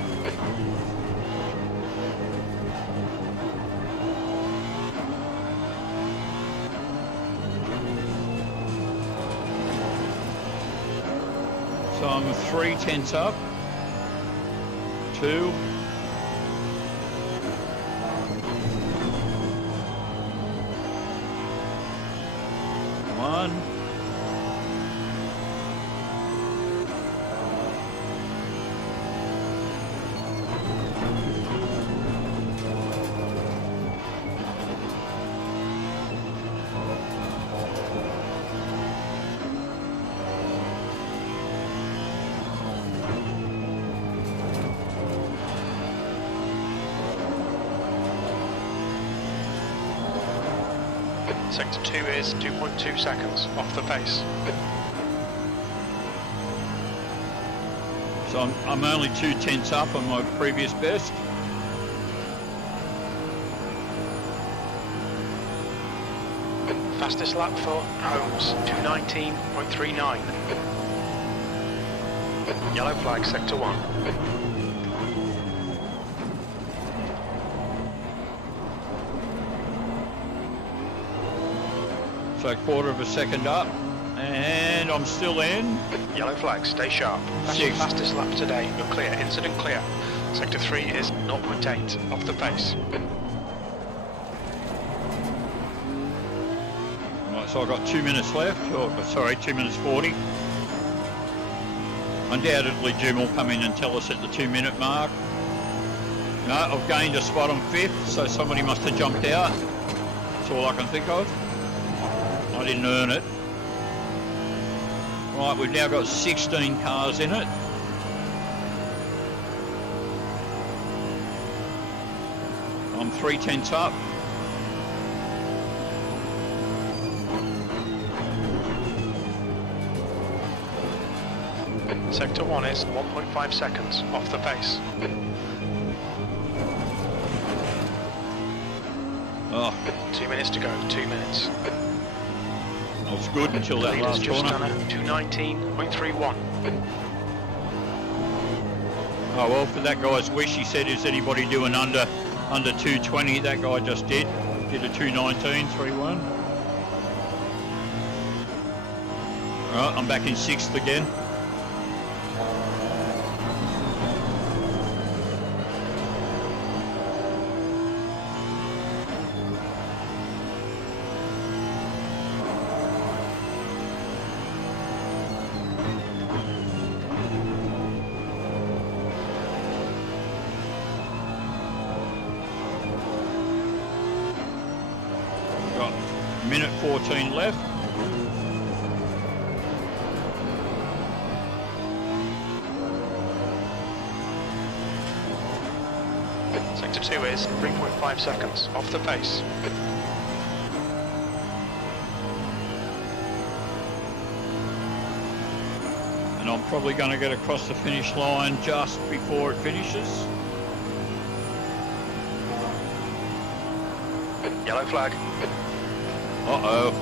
So I'm 3 tenths up. 2. 1. Sector 2 is 2.2 seconds off the pace. So I'm only 2 tenths up on my previous best. Fastest lap for Holmes, 2:19.39. Yellow flag, Sector 1. So 1/4 of a second up, and I'm still in. Yellow flag, stay sharp. That's 6. your fastest lap today. You're clear, incident clear. Sector 3 is 0.8 off the pace. Right, so I've got 2 minutes left. Oh, sorry, 2 minutes 40. Undoubtedly, Jim will come in and tell us at the 2-minute mark. No, I've gained a spot on 5th, so somebody must have jumped out. That's all I can think of. I didn't earn it. Right, we've now got 16 cars in it. I'm 3 tenths up. Sector 1 is 1.5 seconds off the pace. Oh, 2 minutes to go, 2 minutes. that was good until that Leader's last just corner. done a 219.31. Oh well, for that guy's wish, he said, is anybody doing under 220? That guy just did a 219.31. All right, I'm back in 6th again. Got minute 14 left. Sector 2 is 3.5 seconds off the pace. And I'm probably going to get across the finish line just before it finishes. Yellow flag. Uh-oh.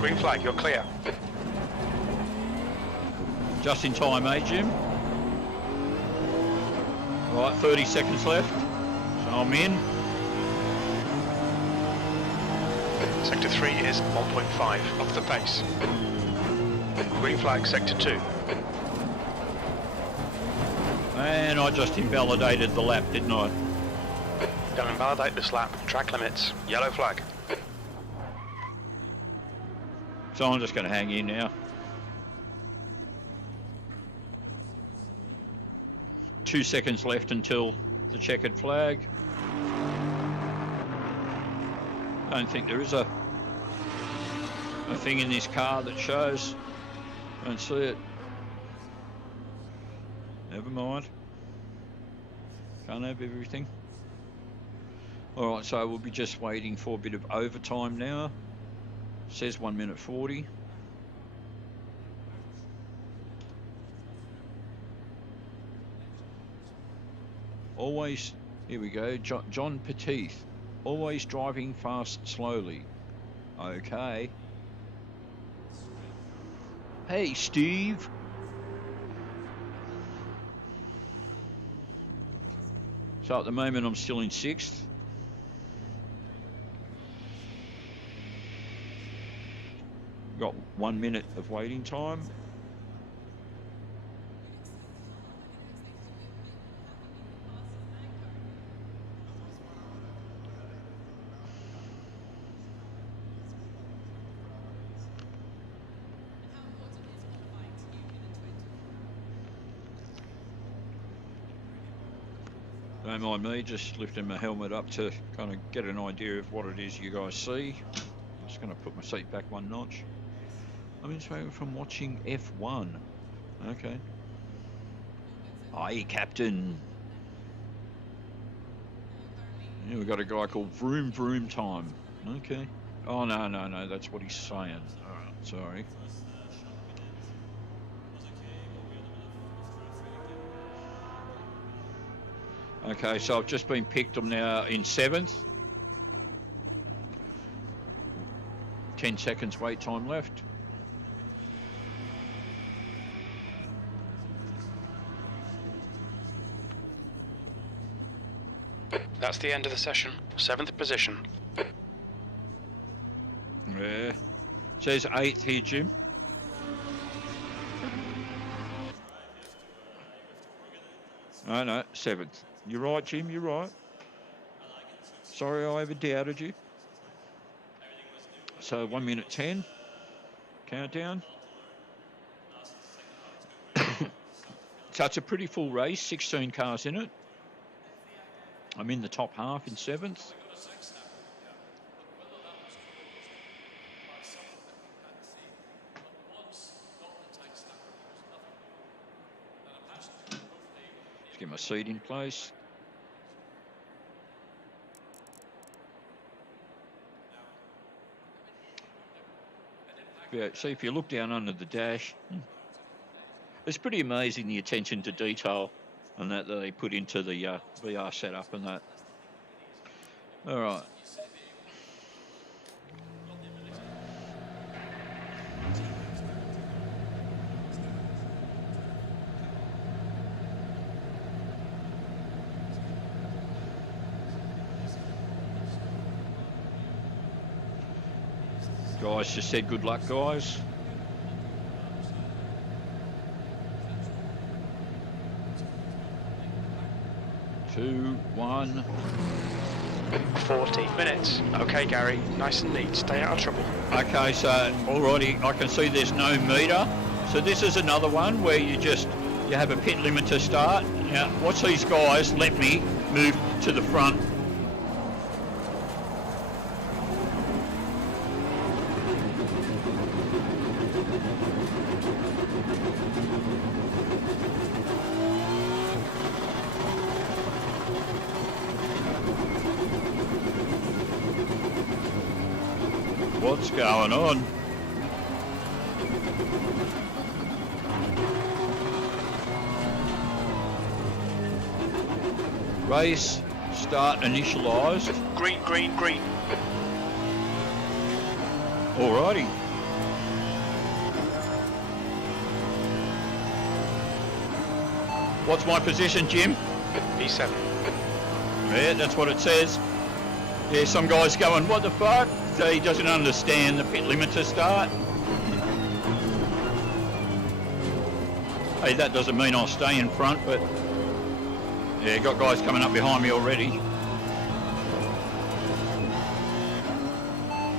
Green flag, you're clear. Just in time, eh, Jim? Right, 30 seconds left. So I'm in. Sector 3 is 1.5 off the pace. Green flag, Sector 2. And I just invalidated the lap, didn't I? Don't invalidate this lap. Track limits. Yellow flag. So I'm just going to hang in now. 2 seconds left until the checkered flag. I don't think there is a thing in this car that shows. Don't see it. Never mind. Can't have everything. All right, so we'll be just waiting for a bit of overtime now. Says 1 minute 40. Always, here we go, John Petith. Always driving fast slowly. Okay. Hey, Steve. So at the moment I'm still in 6th. Got 1 minute of waiting time. Don't mind me, just lifting my helmet up to kind of get an idea of what it is you guys see. I'm just going to put my seat back 1 notch. I'm inspired from watching F1. Okay. Aye, Captain. Yeah, we've got a guy called Vroom Vroom Time. Okay. Oh, no, that's what he's saying. All right, sorry. Okay, so I've just been picked. I'm now in 7th. 10 seconds wait time left. That's the end of the session. 7th position. Yeah. Says 8th here, Jim. No, 7th. You're right, Jim, you're right. Sorry I ever doubted you. So 1 minute 10. Countdown. So it's a pretty full race, 16 cars in it. I'm in the top half in 7th. Just get my seat in place. See, if you look down under the dash, it's pretty amazing the attention to detail and that they put into the VR setup and that. All right. Guys just said good luck, guys. Two, 1. 40 minutes. Okay, Gary, nice and neat. Stay out of trouble. Okay, so alrighty, I can see there's no meter. So this is another one where you have a pit limiter start. Now, watch these guys let me move to the front. What's going on? Race start initialised. Green, green, green. Alrighty. What's my position, Jim? P7. Yeah, that's what it says. Yeah, some guy's going, what the fuck? So he doesn't understand the pit limiter start. Hey, that doesn't mean I'll stay in front, but yeah, got guys coming up behind me already.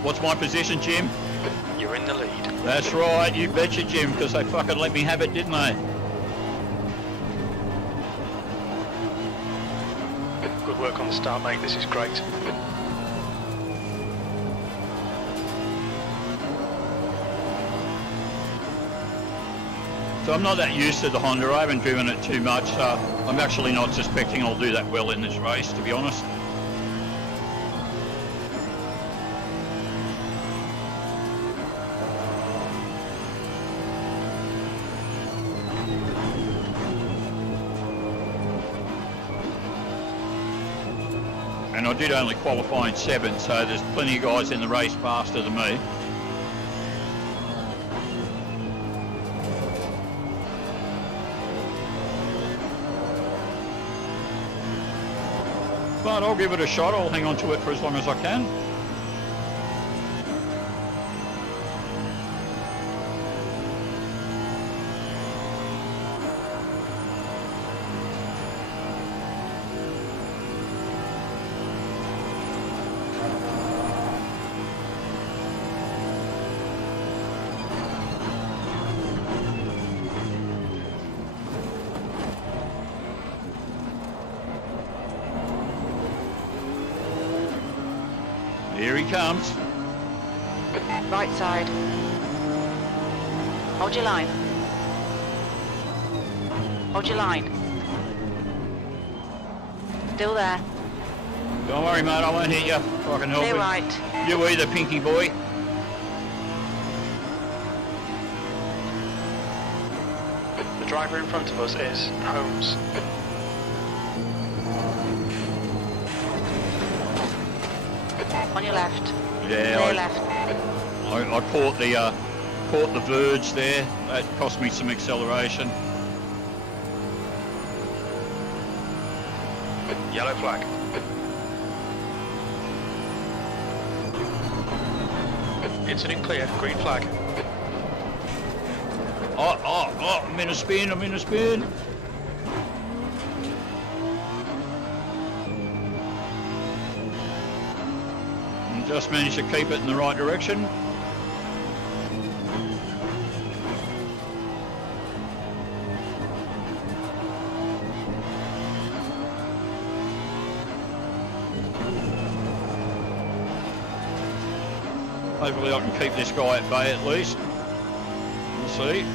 What's my position, Jim? You're in the lead. That's right, you betcha, Jim, because they fucking let me have it, didn't they? Good work on the start, mate. This is great. So I'm not that used to the Honda. I haven't driven it too much. I'm actually not suspecting I'll do that well in this race, to be honest. And I did only qualify in 7th, so there's plenty of guys in the race faster than me. But I'll give it a shot. I'll hang on to it for as long as I can. Here he comes. Right side. Hold your line. Hold your line. Still there. Don't worry, mate, I won't hit you. If I can help Clear it. right. You either, pinky boy. The driver in front of us is Holmes. On your left. Yeah, Clear left. I caught the verge there. That cost me some acceleration. Yellow flag. Incident clear. Green flag. Oh, I'm in a spin, Just managed to keep it in the right direction. Hopefully I can keep this guy at bay at least. We'll see.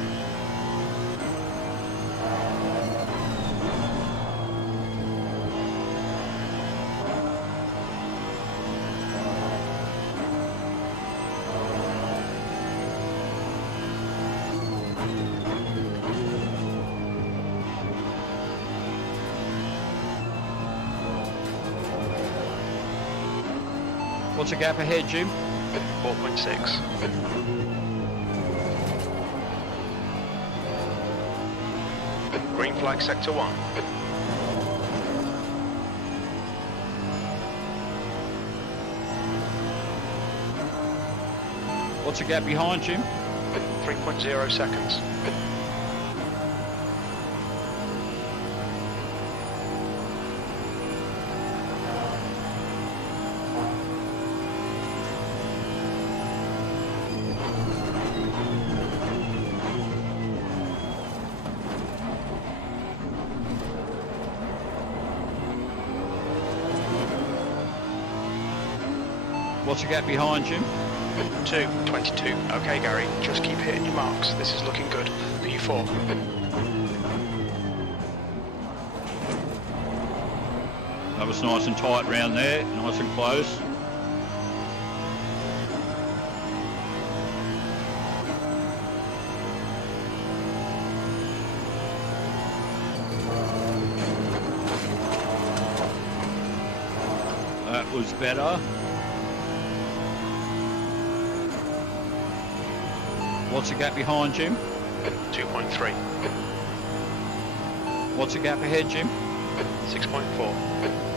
What's the gap ahead, Jim? 4.6. Green flag sector 1. What's the gap behind, Jim? 3.0 seconds. What's the gap behind, Jim? 2.22. Okay, Gary, just keep hitting your marks. This is looking good. P4. That was nice and tight round there, nice and close. That was better. What's the gap behind, Jim? 2.3. What's the gap ahead, Jim? 6.4.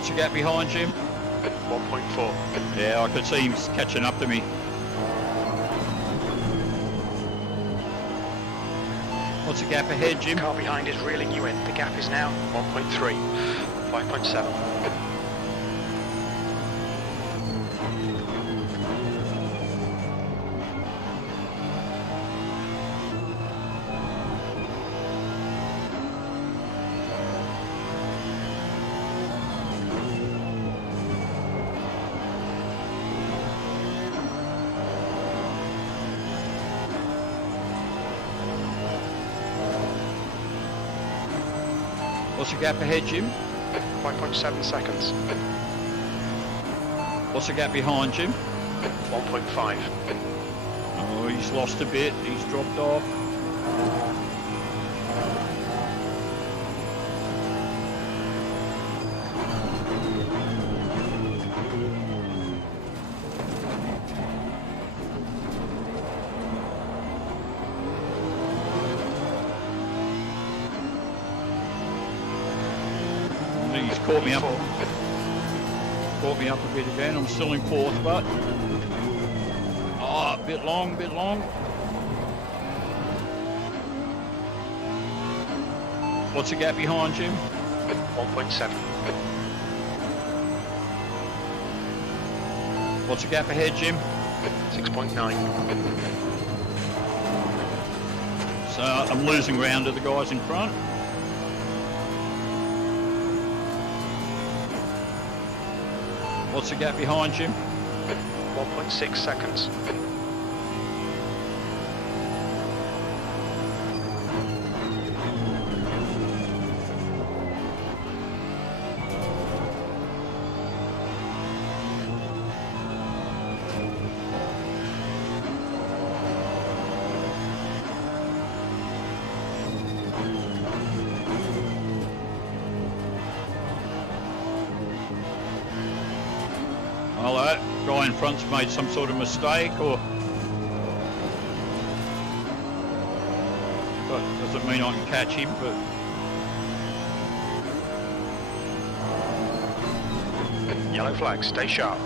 What's the gap behind, Jim? 1.4. Yeah, I could see him catching up to me. What's the gap ahead, Jim? Car behind is reeling you in. The gap is now 1.3. 5.7. What's the gap ahead, Jim? 5.7 seconds. What's the gap behind, Jim? 1.5. Oh, he's lost a bit. He's dropped off. He's caught me up. Caught me up a bit again. I'm still in fourth, but oh, a bit long, bit long. What's the gap behind, Jim? 1.7. What's the gap ahead, Jim? 6.9. So I'm losing ground to the guys in front. What's the gap behind, Jim? 1.6 seconds. Well, that guy in front's made some sort of mistake, or that doesn't mean I can catch him, but Yellow flag, stay sharp.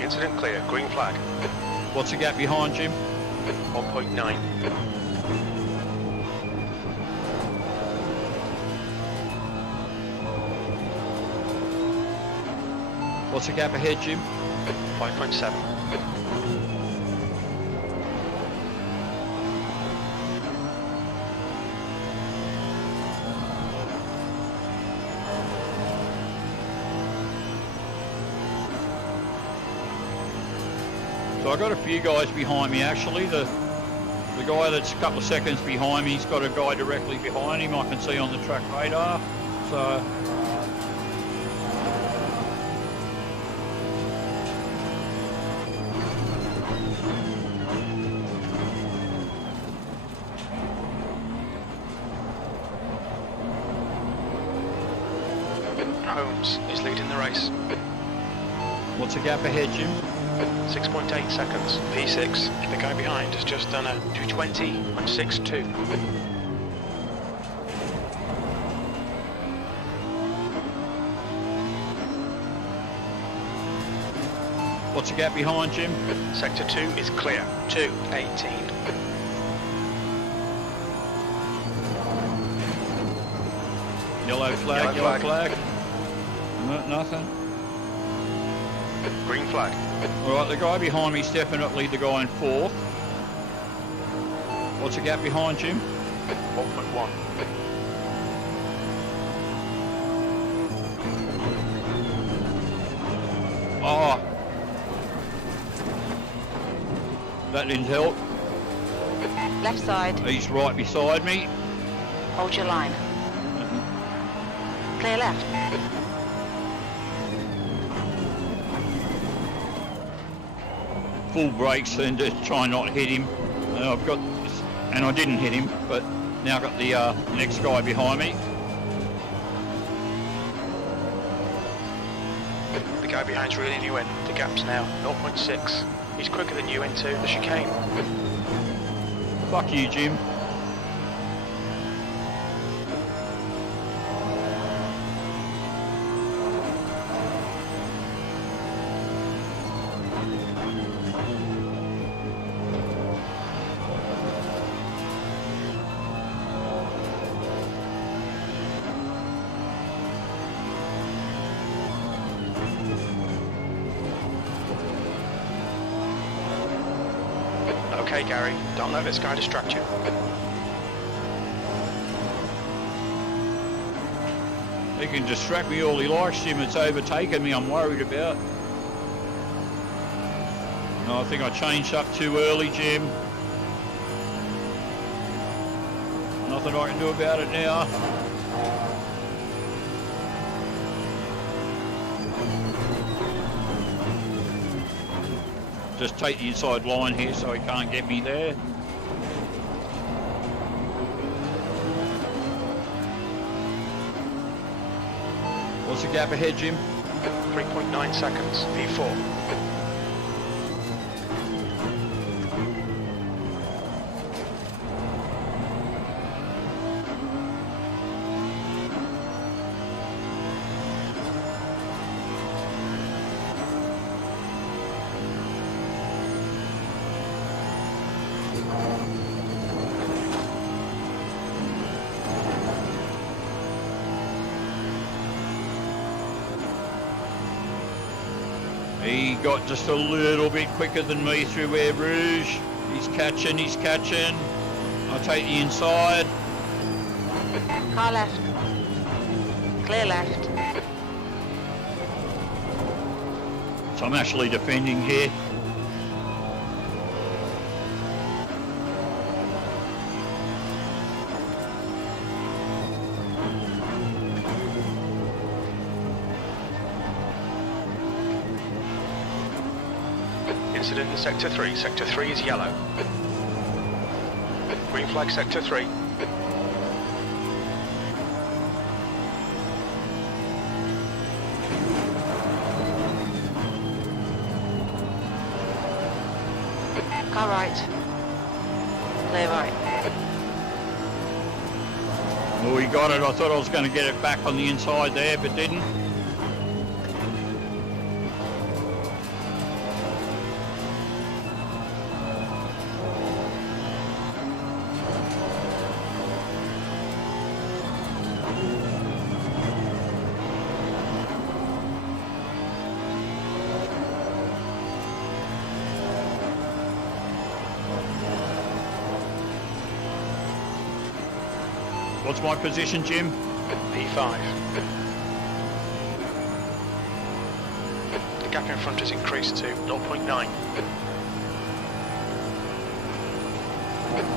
Incident clear, green flag. what's the gap behind, Jim? 1.9. What's the gap ahead, Jim? 5.7. So I got a few guys behind me actually. The guy that's a couple of seconds behind me, he's got a guy directly behind him I can see on the track radar. So Holmes is leading the race. what's the gap ahead, Jim? 6.8 seconds. P6. The guy behind has just done a 220.62. What's the gap behind, Jim? Sector 2 is clear. 2:18. Yellow flag, yellow flag. No, nothing. Green flag. All right, the guy behind me is definitely the guy in fourth. What's the gap behind, Jim? 1.1. Oh, that didn't help. Left side. He's right beside me. Hold your line. Clear left. Full brakes and just try not to hit him. And I didn't hit him, but now I've got the next guy behind me. The guy behind's reeling you in. The gap's now 0.6. He's quicker than you into the chicane. Fuck you, Jim. Okay, Gary, don't let this guy distract you. He can distract me all he likes, Jim. It's overtaken me, I'm worried about. No, I think I changed up too early, Jim. Nothing I can do about it now. Just take the inside line here so he can't get me there. What's the gap ahead, Jim? 3.9 seconds. P4. He got just a little bit quicker than me through Air Rouge. He's catching, he's catching. I'll take the inside. Car left. Clear left. So I'm actually defending here. Incident in Sector 3. Sector 3 is yellow. Green flag Sector 3. Car right. Clear right. Oh, he got it. I thought I was going to get it back on the inside there, but didn't. What's my position, Jim? P5. The gap in front has increased to 0.9.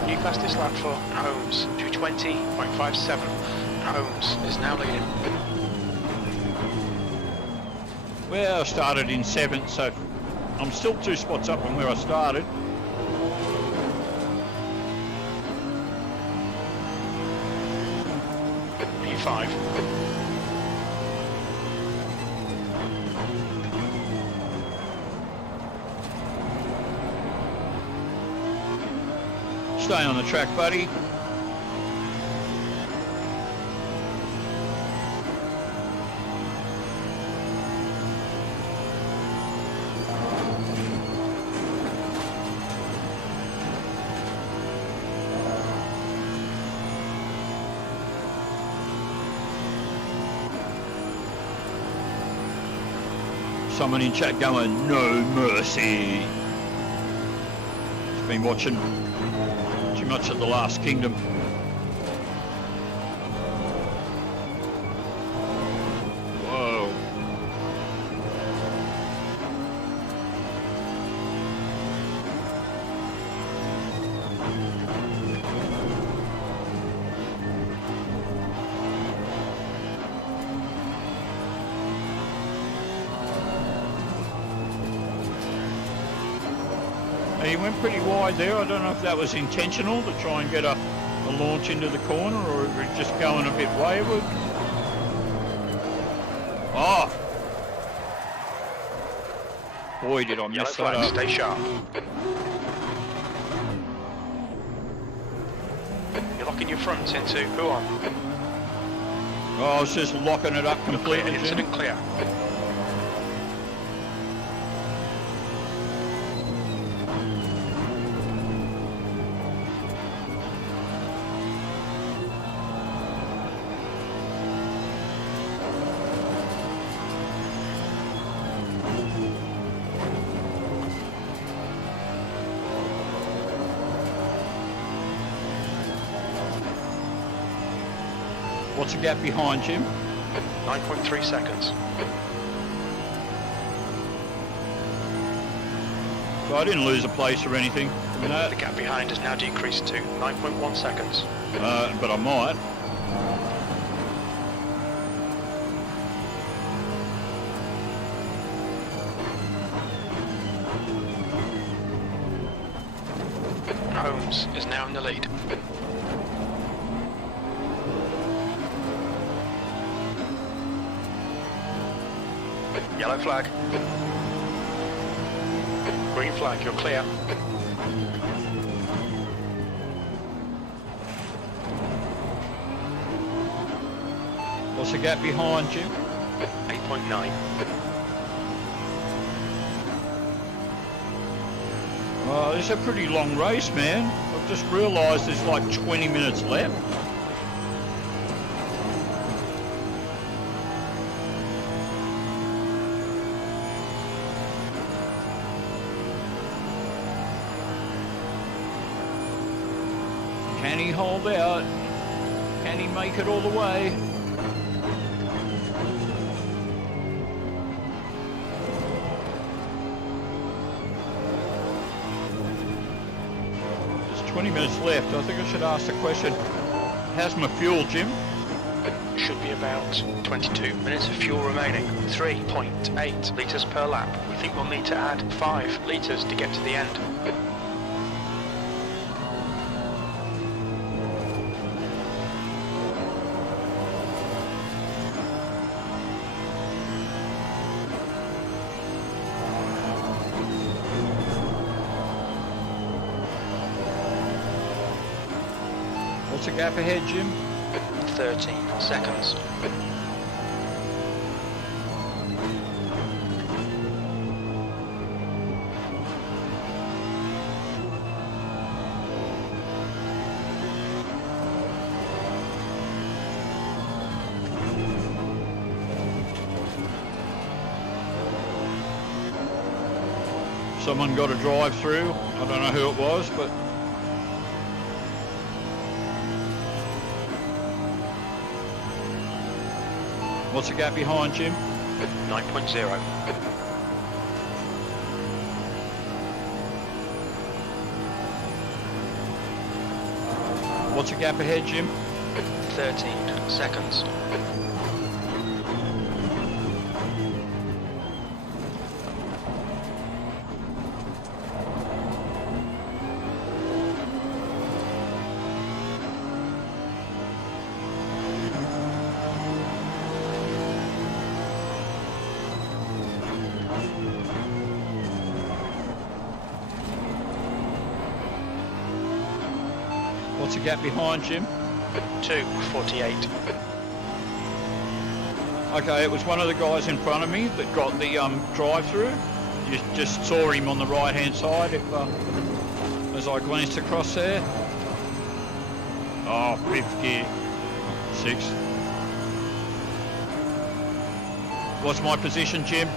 New fastest lap for Holmes, 220.57. Holmes is now leading. Well, I started in 7th, so I'm still 2 spots up from where I started. P5. Stay on the track, buddy. Someone in chat going, no mercy. He's been watching too much of The Last Kingdom. Whoa. He went pretty wide there. I don't know if that was intentional to try and get a launch into the corner, or if we're just going a bit wayward. Oh! Boy, did I mess that up. Stay sharp. You're locking your fronts into who on? Oh, I was just locking it up completely. Incident clear. What's the gap behind, Jim? 9.3 seconds. So I didn't lose a place or anything from that. The gap behind has now decreased to 9.1 seconds. But I might. Holmes is now in the lead. Yellow flag. Green flag, you're clear. What's the gap behind, Jim? 8.9. Oh, this is a pretty long race, man. I've just realised there's like 20 minutes left. Can he hold out? Can he make it all the way? There's 20 minutes left. I think I should ask the question, how's my fuel, Jim? Should be about 22 minutes of fuel remaining. 3.8 litres per lap. We think we'll need to add 5 litres to get to the end. What's the gap ahead, Jim? 13 seconds. Someone got a drive through. I don't know who it was, but What's the gap behind, Jim? 9.0. What's the gap ahead, Jim? 13 seconds. What's the gap behind, Jim? 2:48. Okay, it was one of the guys in front of me that got the drive-through. You just saw him on the right-hand side as I glanced across there. Oh, fifth gear, sixth. What's my position, Jim?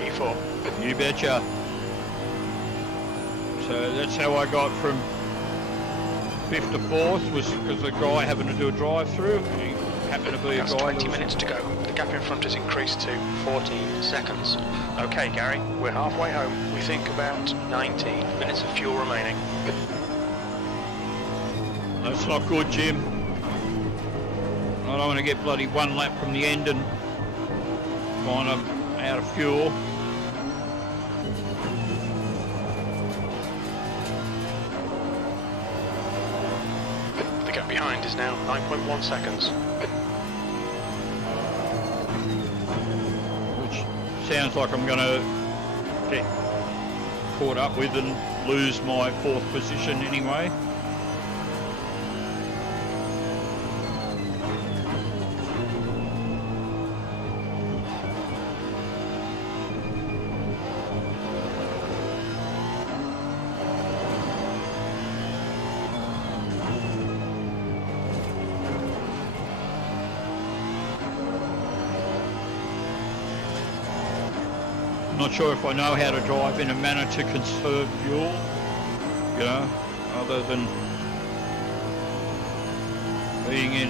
P4. You betcha. So that's how I got from fifth to fourth, was because the guy happened to do a drive-through. He happened to be a That's guy 20 that was... minutes to go. The gap in front has increased to 14 seconds. Okay, Gary, we're halfway home. We think about 19 minutes of fuel remaining. That's not good, Jim. I don't want to get bloody one lap from the end and find I'm out of fuel. The gap behind is now 9.1 seconds. Which sounds like I'm going to get caught up with and lose my fourth position anyway. Not sure if I know how to drive in a manner to conserve fuel, you know, other than being in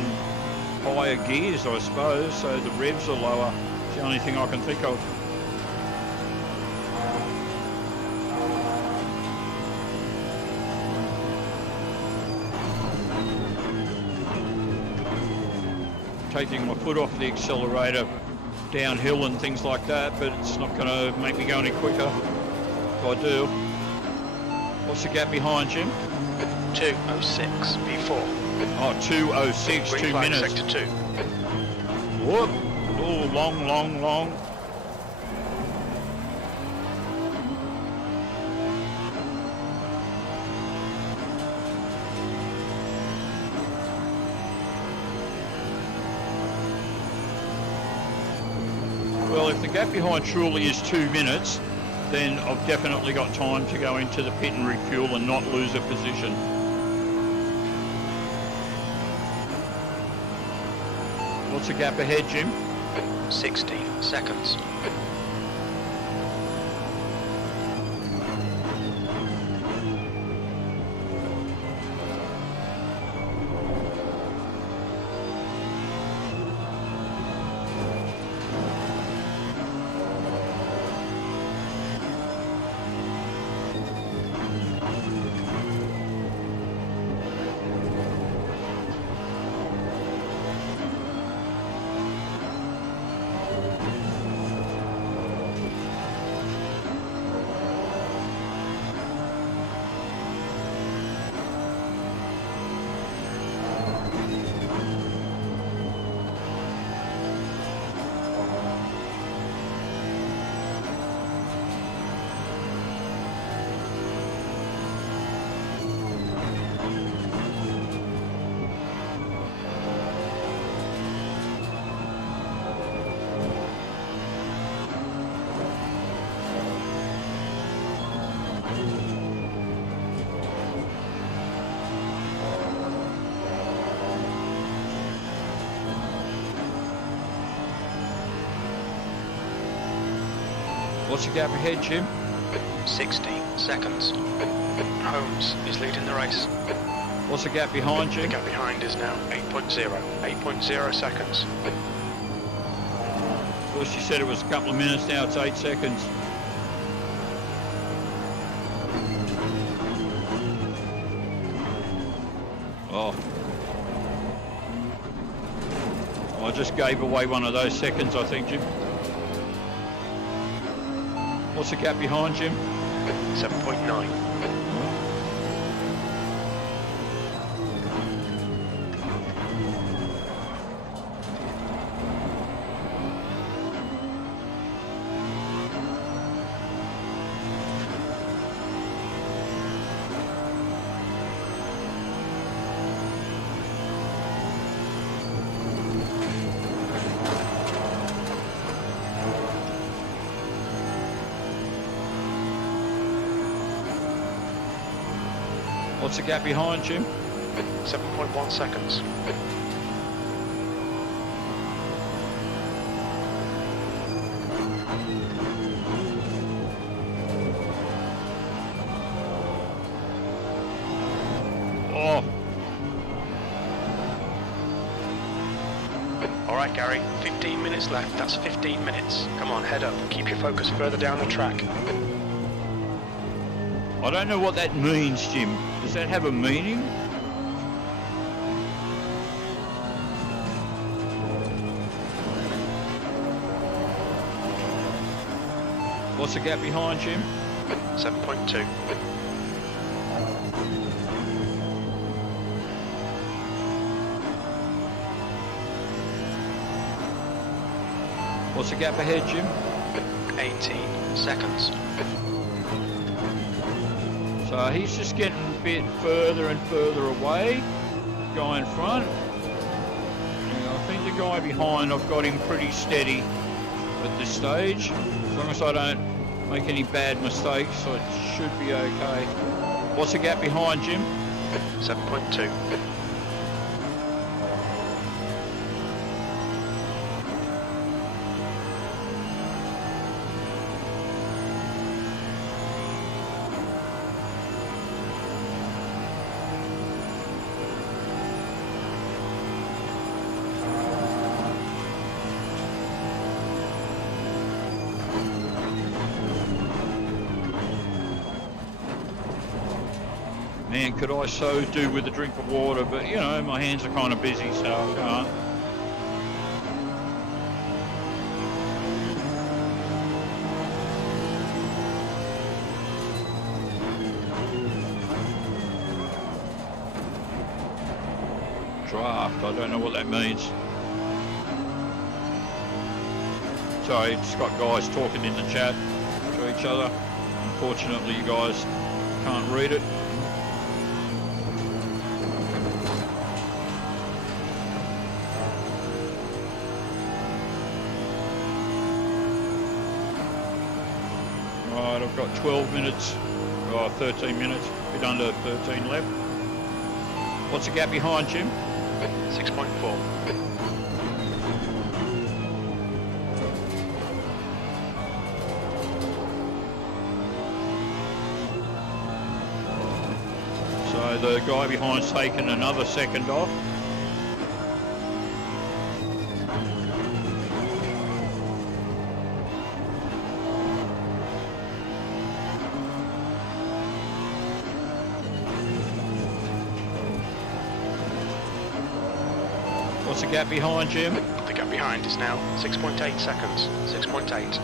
higher gears, I suppose, so the revs are lower. It's the only thing I can think of. Taking my foot off the accelerator downhill and things like that, but it's not going to make me go any quicker if I do. What's the gap behind, Jim? 2:06 P4. Oh, 2:06, Green 2 flag, minutes. sector 2. Whoop! Oh, long. Well, if the gap behind truly is 2 minutes, then I've definitely got time to go into the pit and refuel and not lose a position. What's the gap ahead, Jim? 60 seconds. What's the gap ahead, Jim? 16 seconds. Holmes is leading the race. What's the gap behind, The Jim? gap behind is now 8.0 seconds. Well, she said it was a couple of minutes, now it's 8 seconds. Oh. I just gave away one of those seconds, I think, Jim. What's the gap behind, Jim? 7.9. What's the gap behind, Jim? 7.1 seconds. Oh. All right, Gary, 15 minutes left. That's 15 minutes. Come on, head up. Keep your focus further down the track. I don't know what that means, Jim. Does that have a meaning? What's the gap behind, Jim? 7.2. What's the gap ahead, Jim? 18 seconds. So he's just getting a bit further and further away. Guy in front. And I think the guy behind, I've got him pretty steady at this stage. As long as I don't make any bad mistakes, so it should be okay. What's the gap behind, Jim? 7.2. Man, could I so do with a drink of water, but you know, my hands are kind of busy, so I can't. Draft, I don't know what that means. Sorry, just got guys talking in the chat to each other. Unfortunately, you guys can't read it. Right, I've got 12 minutes, 13 minutes, a bit under 13 left. What's the gap behind, Jim? 6.4. So the guy behind's taken another second off. What's the gap behind, Jim? The gap behind is now 6.8 seconds. 6.8.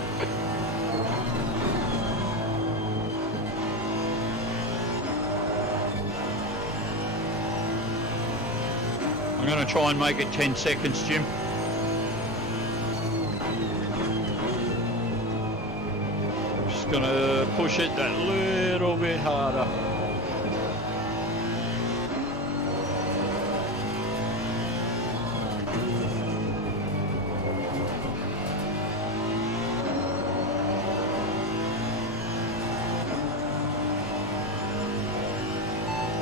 I'm going to try and make it 10 seconds, Jim. Just going to push it that little bit harder.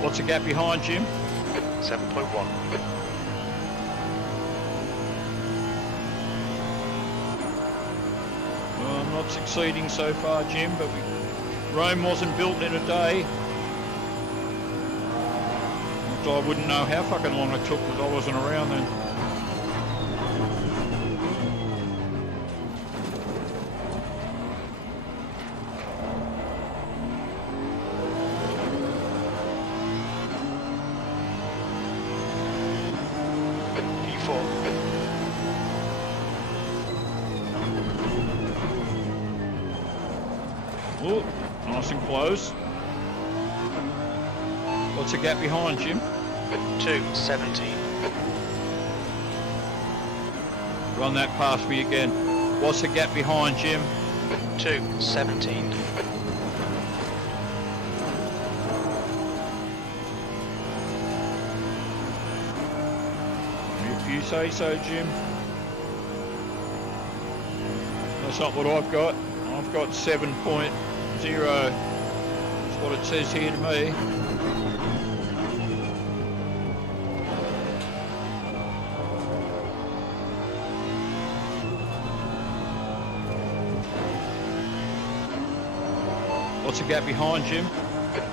What's the gap behind, Jim? 7.1. Well, I'm not succeeding so far, Jim, but Rome wasn't built in a day. I wouldn't know how fucking long it took because I wasn't around then. Oh, nice and close. What's the gap behind, Jim? 2:17. Run that past me again. What's the gap behind, Jim? 2:17. If you say so, Jim. That's not what I've got. I've got 7.0. That's what it says here to me. What's the gap behind, Jim?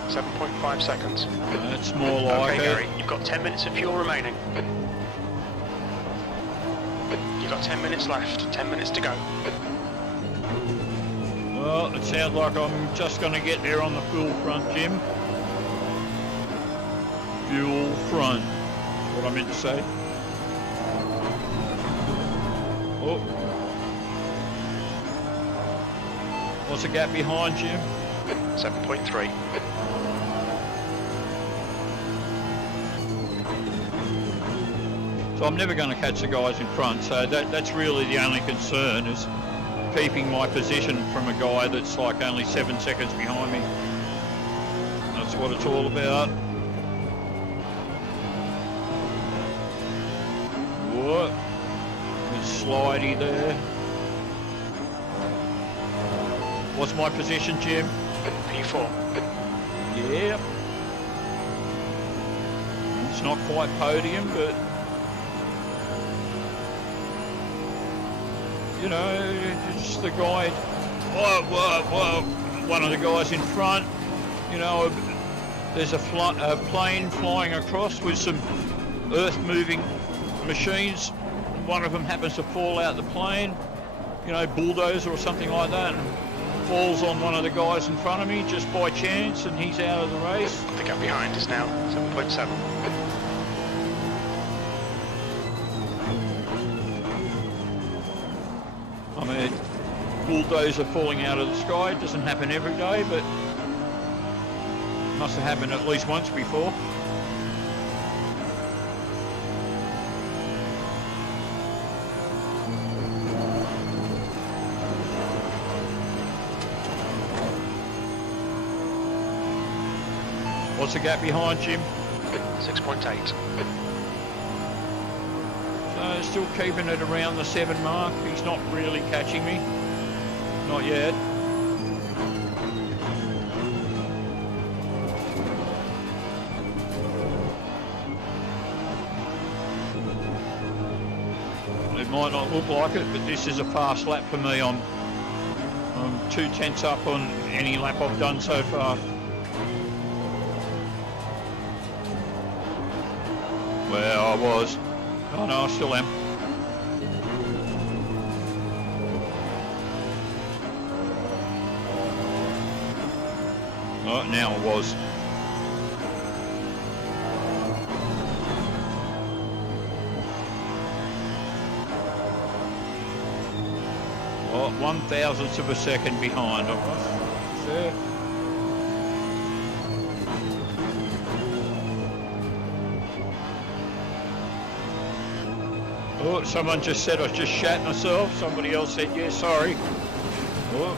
7.5 seconds. That's more like Okay, it. Gary, you've got 10 minutes of fuel remaining. You've got 10 minutes left, 10 minutes to go. Well, it sounds like I'm just going to get there on the fuel front, Jim. Fuel front. That's what I meant to say. Oh. What's the gap behind, Jim? 7.3. So I'm never going to catch the guys in front, so that's really the only concern, is keeping my position from a guy that's like only 7 seconds behind me. That's what it's all about. What? It's slidey there. What's my position, Jim? P4. Yep. It's not quite podium, but you know, just the guy. Whoa! One of the guys in front. You know, there's a plane flying across with some earth-moving machines. One of them happens to fall out the plane. You know, bulldozer or something like that. And falls on one of the guys in front of me just by chance, and he's out of the race. The gap behind is now 7.7. I mean, bulldozer falling out of the sky doesn't happen every day, but must have happened at least once before. What's the gap behind, Jim? 6.8. So still keeping it around the 7 mark. He's not really catching me. Not yet. It might not look like it, but this is a fast lap for me. I'm 2/10 up on any lap I've done so far. Well, I was. Oh no, I still am. Oh, now I was. Oh, 1/1000th of a second behind I was. Sure. Oh, someone just said I just shat myself. Somebody else said, yeah, sorry. Oh.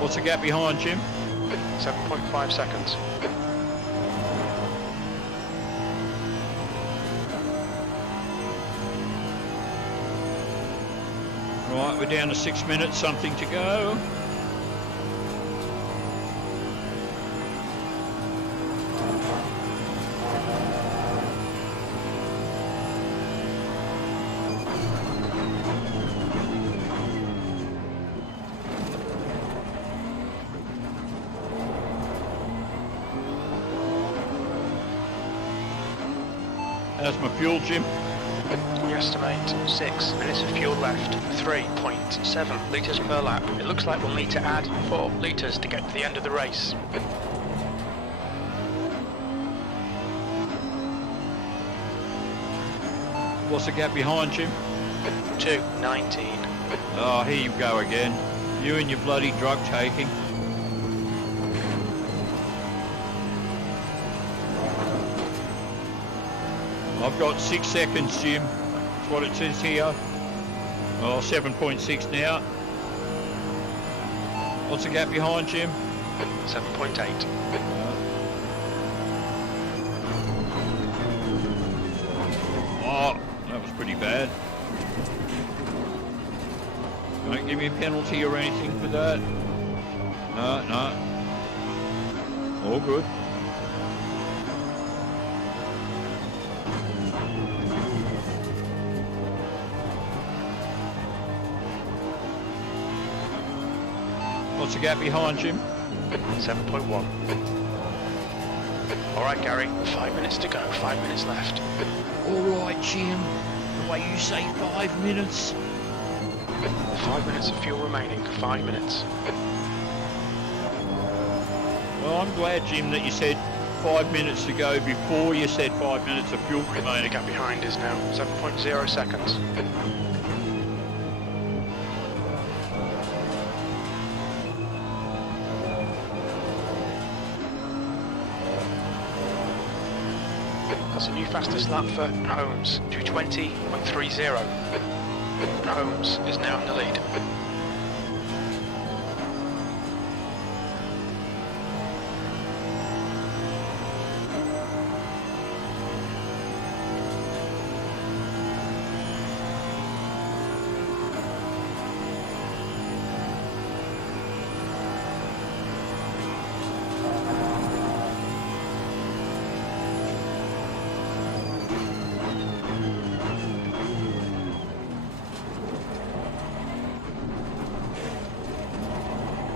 What's the gap behind, Jim? 7.5 seconds. Right, we're down to 6 minutes, something to go. How's my fuel, Jim? We estimate 6 minutes of fuel left, 3.7 litres per lap. It looks like we'll need to add 4 litres to get to the end of the race. What's the gap behind, Jim? 2:19. Oh, here you go again. You and your bloody drug taking. I've got 6 seconds, Jim. That's what it says here. Oh, 7.6 now. What's the gap behind, Jim? 7.8. Oh, that was pretty bad. Don't give me a penalty or anything for that. No. All good. What's the gap behind, Jim? 7.1. All right, Gary. 5 minutes to go. 5 minutes left. All right, Jim. The way you say 5 minutes. 5 minutes of fuel remaining. 5 minutes. Well, I'm glad, Jim, that you said 5 minutes to go before you said 5 minutes of fuel The remaining. gap behind is now 7.0 seconds. That's a new fastest lap for Holmes, 2:20.30. Holmes is now in the lead.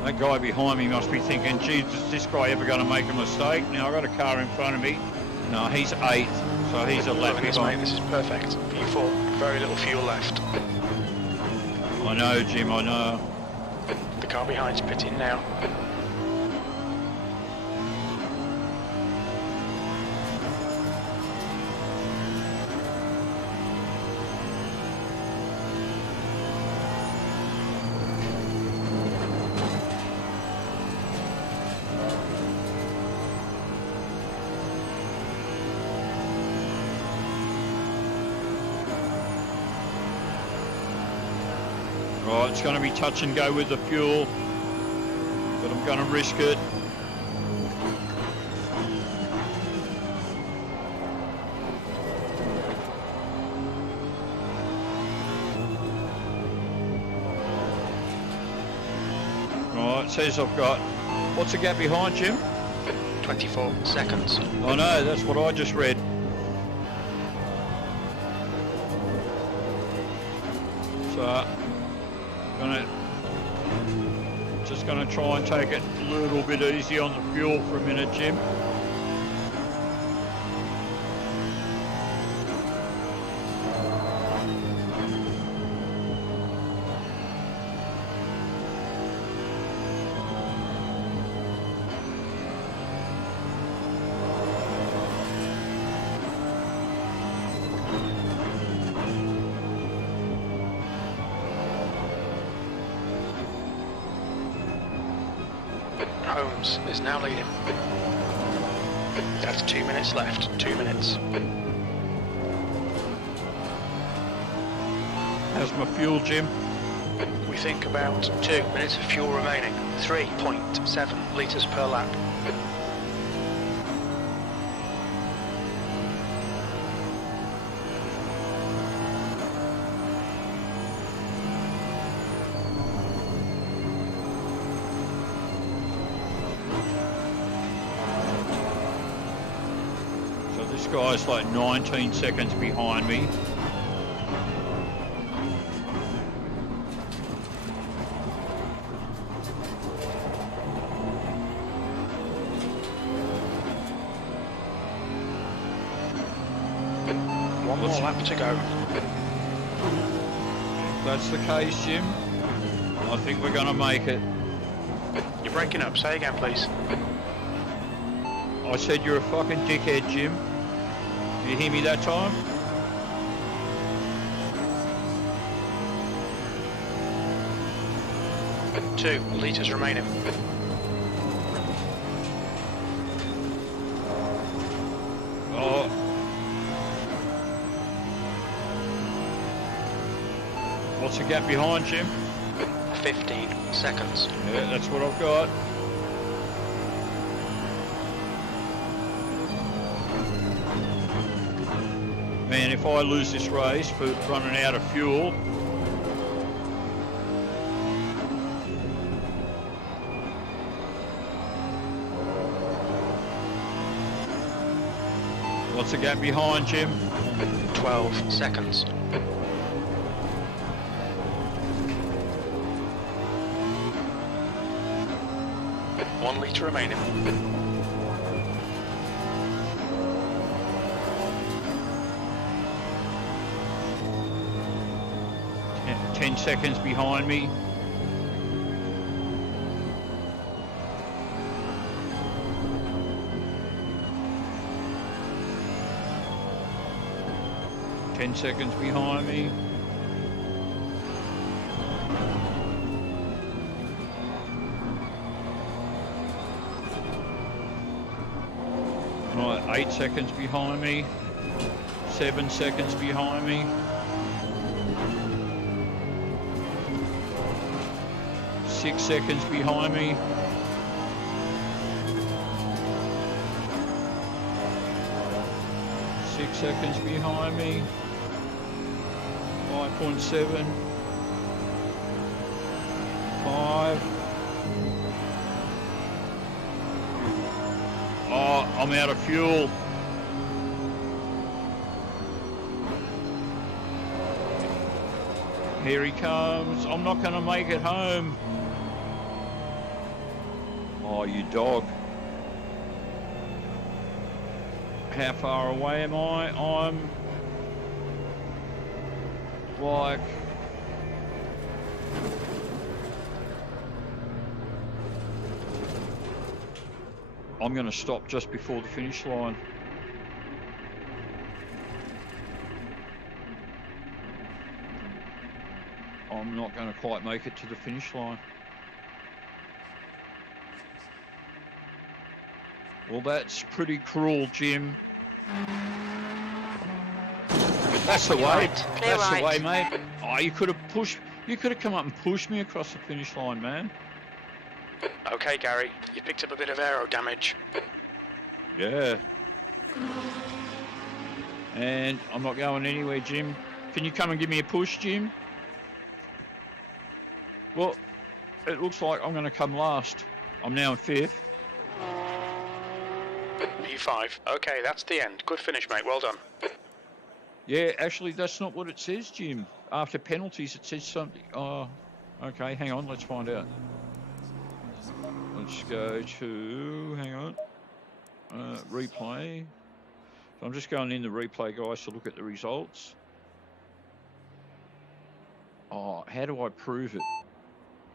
That guy behind me must be thinking, Jesus, is this guy ever going to make a mistake? Now, I've got a car in front of me. No, he's 8th, so he's a lap This, mate, behind. this is perfect. P4, very little fuel left. I know, Jim, I know. The car behind's pitting now. Right, it's going to be touch and go with the fuel, but I'm going to risk it. Right, it says I've got, what's the gap behind, Jim? 24 seconds. I know, that's what I just read. So, just gonna try and take it a little bit easy on the fuel for a minute, Jim. Holmes is now leading. That's 2 minutes left. 2 minutes. How's my fuel, Jim? We think about 2 minutes of fuel remaining. 3.7 litres per lap. This guy's like 19 seconds behind me. One more lap to go. If that's the case, Jim, I think we're going to make it. You're breaking up. Say again, please. I said you're a fucking dickhead, Jim. Did you hear me that time? 2 litres remaining. Oh. What's the gap behind, Jim? 15 seconds. Yeah, that's what I've got. Man, if I lose this race for running out of fuel, what's the gap behind, Jim? 12 seconds. One litre remaining. 10 seconds behind me. Ten seconds behind me. Right, 8 seconds behind me. 7 seconds behind me. 6 seconds behind me. 6 seconds behind me. 5.7. 5. Oh, I'm out of fuel. Here he comes. I'm not going to make it home. Oh, you dog. How far away am I? I'm like... I'm going to stop just before the finish line. I'm not going to quite make it to the finish line. Well, that's pretty cruel, Jim. That's the way. That's the way, mate. Oh, you could have pushed. You could have come up and pushed me across the finish line, man. Okay, Gary, you picked up a bit of aero damage. Yeah. And I'm not going anywhere, Jim. Can you come and give me a push, Jim? Well, it looks like I'm going to come last. I'm now in 5th. P5. Okay, that's the end. Good finish, mate. Well done. Yeah, actually, that's not what it says, Jim. After penalties, it says something. Oh, okay. Hang on. Let's find out. Let's go to... Hang on. Replay. So I'm just going in the replay, guys, to look at the results. Oh, how do I prove it?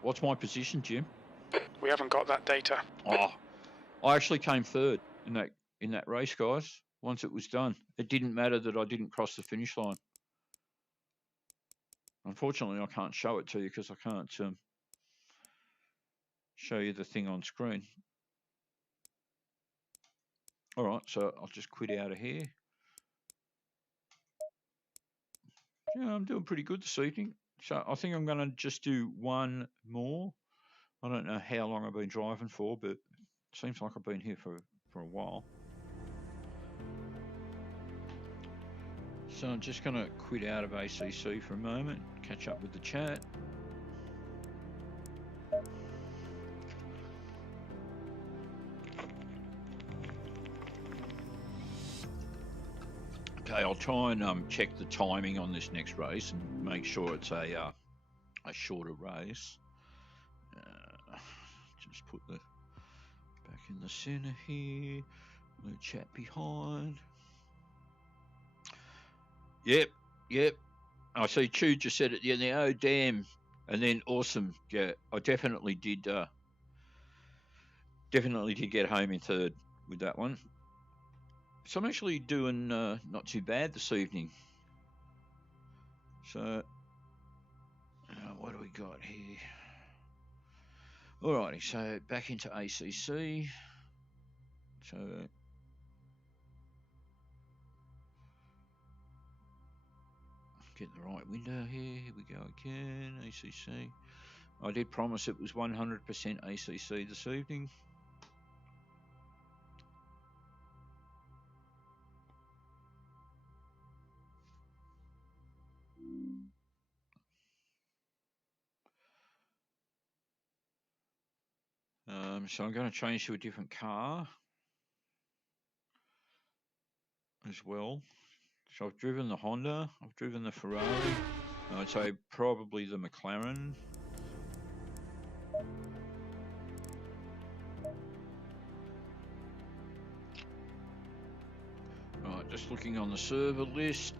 What's my position, Jim? We haven't got that data. Oh, I actually came 3rd in that race, guys. Once it was done, it didn't matter that I didn't cross the finish line. Unfortunately, I can't show it to you because I can't show you the thing on screen. All right, so I'll just quit out of here. Yeah, I'm doing pretty good this evening. So I think I'm going to just do one more. I don't know how long I've been driving for, but it seems like I've been here for a while. So I'm just going to quit out of ACC for a moment, catch up with the chat. Okay, I'll try and check the timing on this next race and make sure it's a shorter race. Just put the back in the center here. The chat behind. Yep. I see Chu just said at the end there, oh damn. And then Orsum, yeah, I definitely did get home in 3rd with that one. So I'm actually doing not too bad this evening. So what do we got here? Alrighty, so back into ACC. So get the right window here. Here we go again. ACC. I did promise it was 100% ACC this evening. So I'm going to change to a different car as well. So I've driven the Honda, I've driven the Ferrari, I'd say probably the McLaren. Right, just looking on the server list.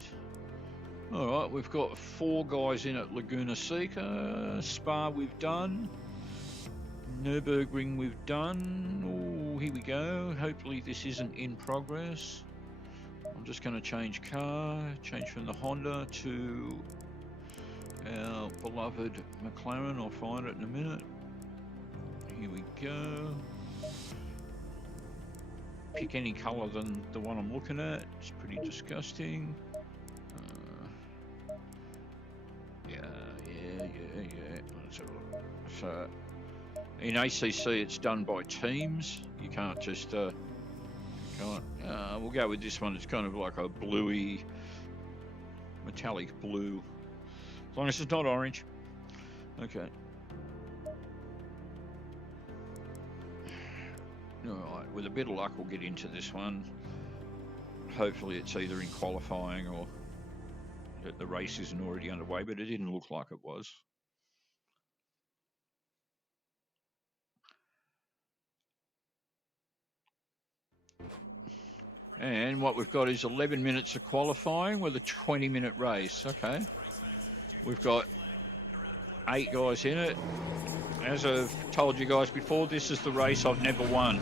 Alright, we've got 4 guys in at Laguna Seca. Spa we've done. Nürburgring we've done. Oh, here we go. Hopefully this isn't in progress. I'm just going to change car, change from the Honda to our beloved McLaren. I'll find it in a minute. Here we go. Pick any colour than the one I'm looking at. It's pretty disgusting. Yeah. Let's have a look. So in ACC it's done by teams. You can't just we'll go with this one. It's kind of like a bluey, metallic blue, as long as it's not orange. Okay. Alright, with a bit of luck we'll get into this one. Hopefully it's either in qualifying or that the race isn't already underway, but it didn't look like it was. And what we've got is 11 minutes of qualifying with a 20-minute race. Okay. We've got 8 guys in it. As I've told you guys before, this is the race I've never won.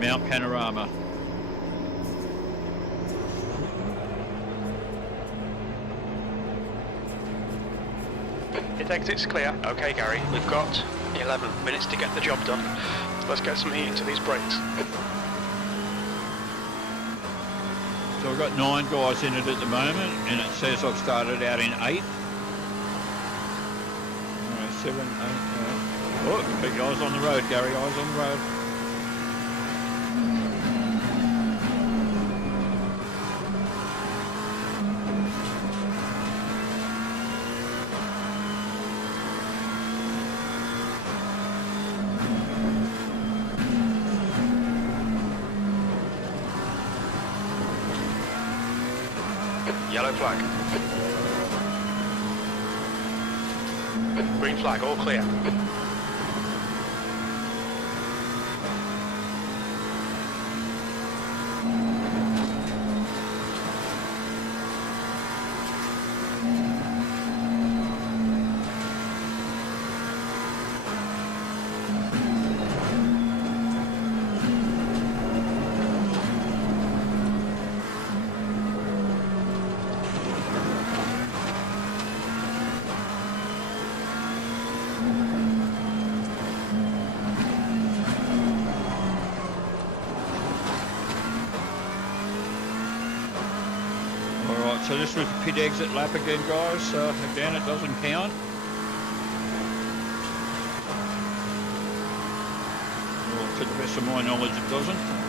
Mount Panorama. It exits clear. Okay, Gary, we've got 11 minutes to get the job done. Let's get some heat into these brakes. So we've got 9 guys in it at the moment, and it says I've started out in 8. 7, 8, Oh, big eyes on the road, Gary, eyes on the road. Yellow flag. Green flag, all clear. So this was the pit exit lap again, guys. Again, it doesn't count. Well, to the best of my knowledge, it doesn't.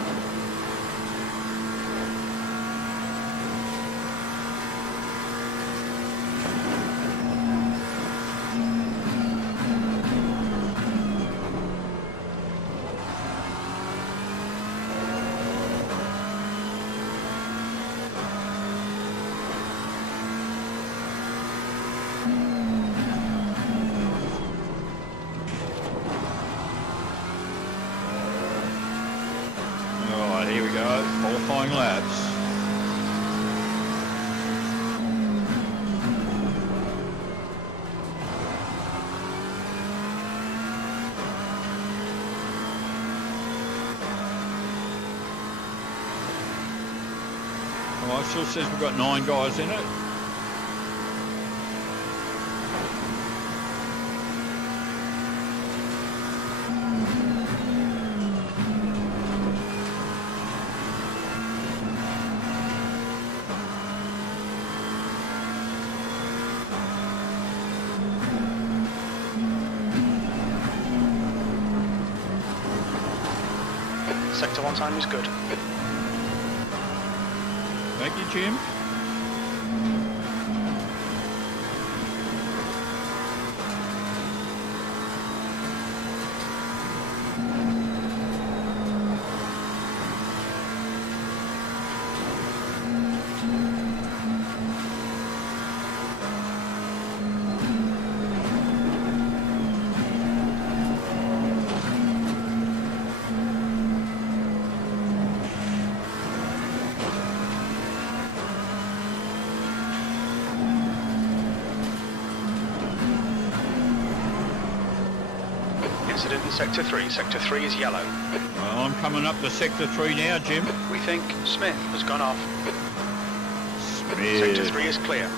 Here we go, qualifying laps. Well, it still says we've got 9 guys in it. Sector 1 time is good. Thank you, Jim. Incident in Sector 3. Sector 3 is yellow. Well, I'm coming up to Sector 3 now, Jim. We think Smith has gone off. Smith. Sector 3 is clear.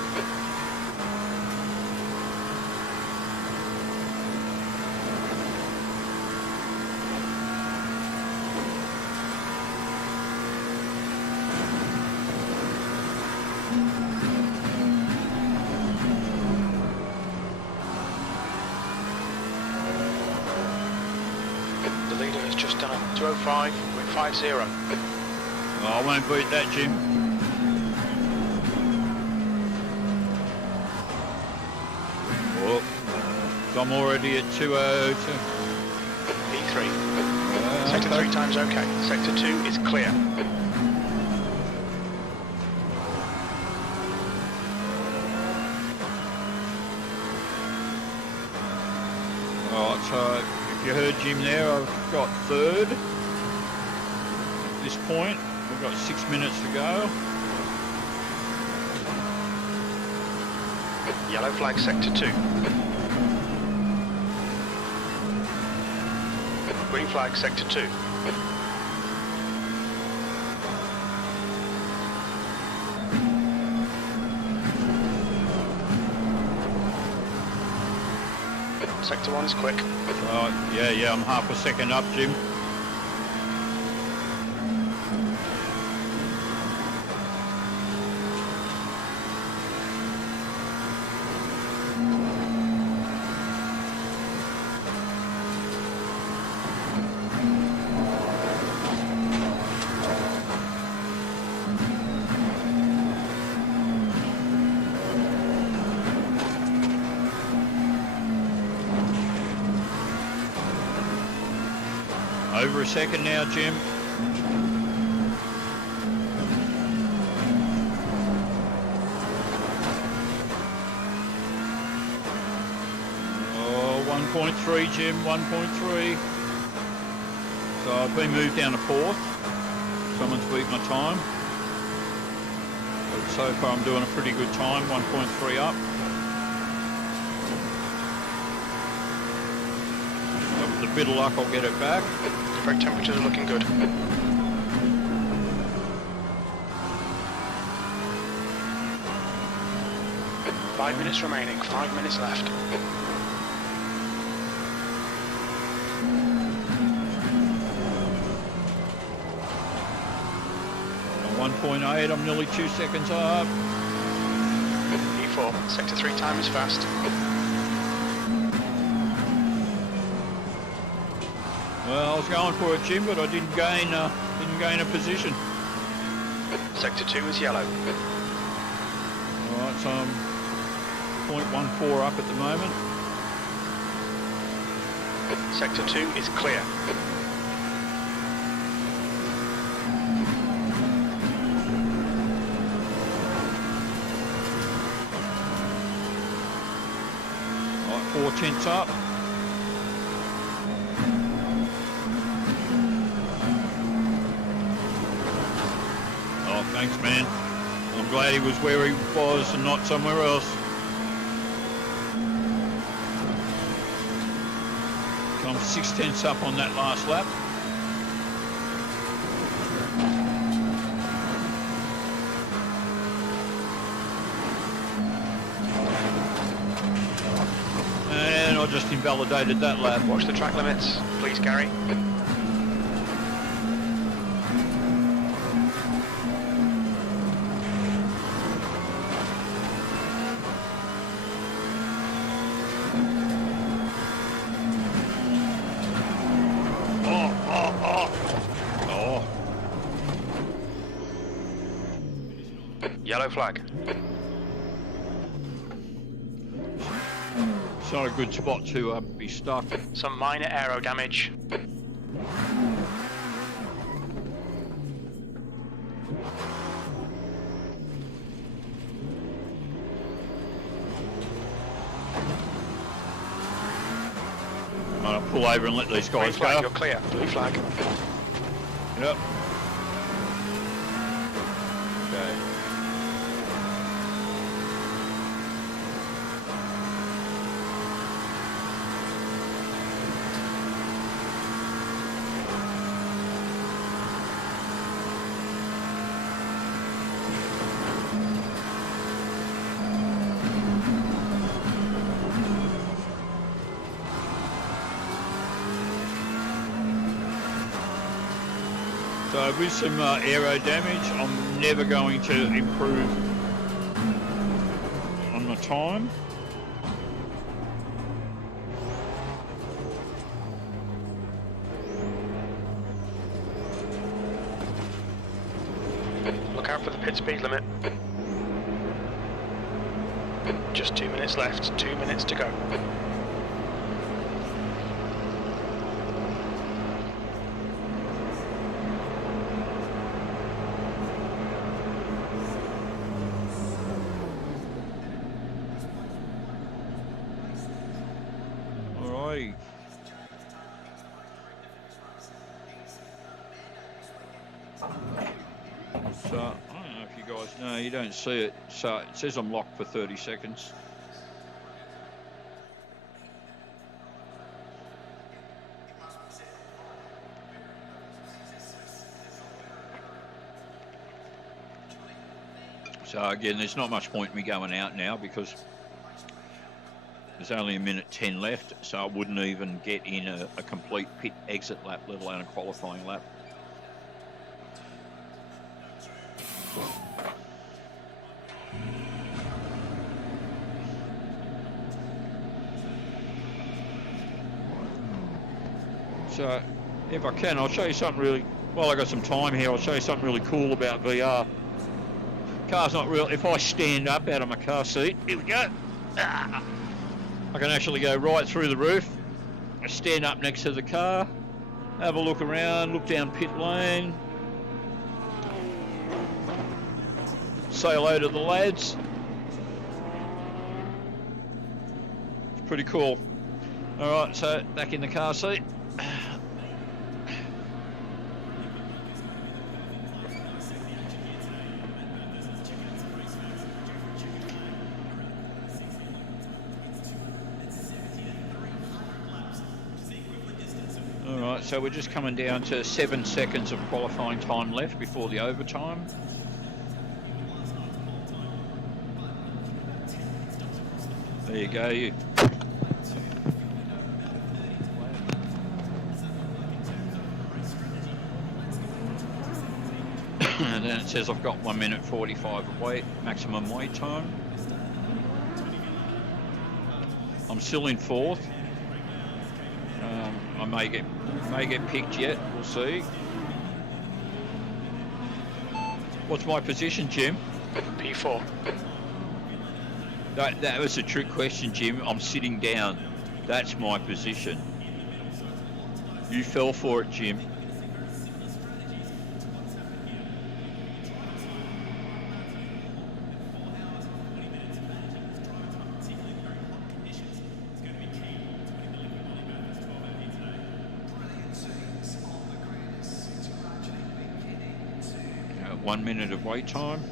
The leader has just done a 205 with 50. Oh, I won't beat that, Jim. Oh, so I'm already at 202. P3. Sector 3 time's okay. Sector 2 is clear. Alright, so if you heard Jim there, I've got third at this point. We've got 6 minutes to go. Yellow flag Sector 2. Green flag Sector 2. Sector 1 is quick. Yeah, I'm half a second up, Jim. Over a second now, Jim. Oh, 1.3, Jim, 1.3. So I've been moved down to fourth. Someone's beat my time. But so far I'm doing a pretty good time, 1.3 up. With a bit of luck, I'll get it back. Brake temperatures are looking good. Five minutes remaining, 5 minutes left. 1.8, I'm nearly 2 seconds up. E4, Sector 3 time is fast. Well, I was going for it, Jim, but I didn't gain a position. Sector 2 is yellow. All right, so I'm 0.14 up at the moment. Sector 2 is clear. All right, 4 tenths up. Thanks, man. I'm glad he was where he was and not somewhere else. So I'm 6 tenths up on that last lap. And I just invalidated that lap. Watch the track limits, please, Gary. Yellow flag. It's not a good spot to be stuck. Some minor aero damage. I'll pull over and let these Green guys flag, go. you're clear. Blue flag. Yep. Okay. So with some aero damage, I'm never going to improve on my time. Look out for the pit speed limit. Just 2 minutes left, 2 minutes to go. Alrighty. So, I don't know if you guys know, you don't see it. So it says I'm locked for 30 seconds. So again, there's not much point in me going out now because there's only 1:10 left, so I wouldn't even get in a complete pit exit lap, let alone a qualifying lap. So, if I can, I'll show you something really, well, I got some time here, I'll show you something really cool about VR. Car's not real, if I stand up out of my car seat, here we go. I can actually go right through the roof. I stand up next to the car, have a look around, look down pit lane, say hello to the lads. It's pretty cool. Alright, so back in the car seat. So we're just coming down to 7 seconds of qualifying time left before the overtime. There you go. And then it says I've got 1:45 of wait, maximum wait time. I'm still in fourth. I may get picked yet, we'll see. What's my position, Jim? P4. That was a trick question, Jim. I'm sitting down. That's my position. You fell for it, Jim. Got 1 minute of wait time.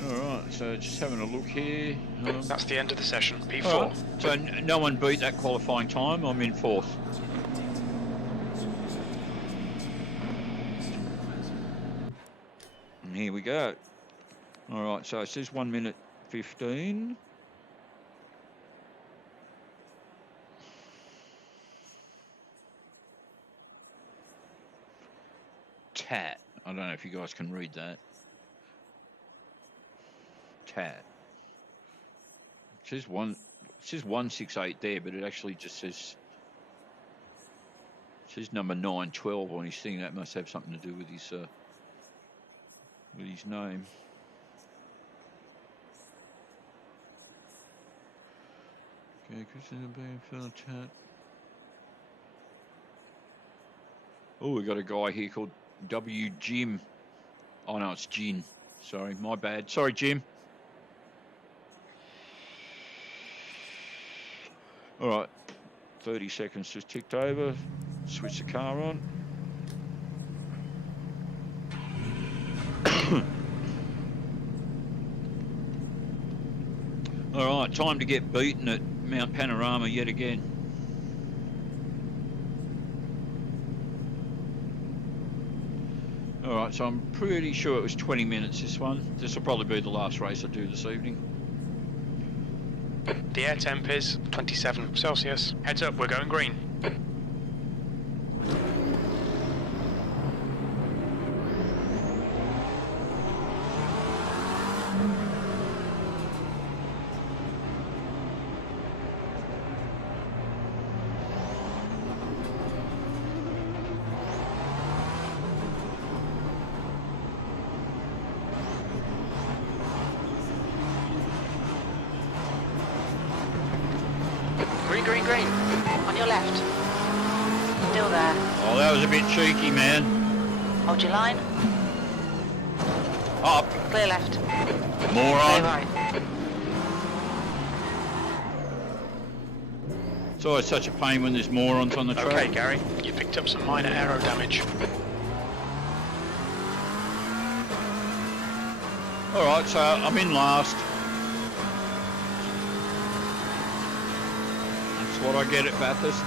Alright, so just having a look here. That's the end of the session, P4. Right. So no one beat that qualifying time. I'm in fourth. And here we go. Alright, so it says 1:15. TAT. I don't know if you guys can read that. TAT. It says 168 there, but it actually just says number 912 on his thing. That must have something to do with his name. Okay, Christian being for chat. Oh, we got a guy here called W Jim. Oh no, it's Jin. Sorry, my bad. Sorry, Jim. All right, 30 seconds just ticked over. Switch the car on. All right, time to get beaten at Mount Panorama yet again. All right, so I'm pretty sure it was 20 minutes, this one. This will probably be the last race I do this evening. The air temp is 27 Celsius. Heads up, we're going green. Green. On your left. Still there. Oh, that was a bit cheeky, man. Hold your line. Up. Clear left. Moron. Clear right. It's always such a pain when there's morons on the track. Okay, Gary, you picked up some minor aero damage. All right, so I'm in last. That's what I get at Bathurst.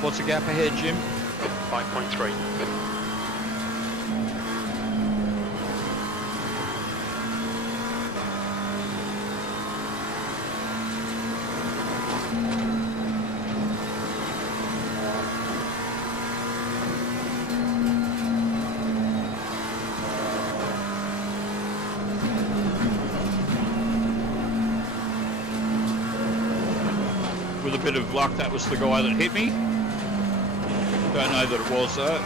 What's the gap ahead, Jim? 5.3. With a bit of luck, that was the guy that hit me. Don't know that it was though.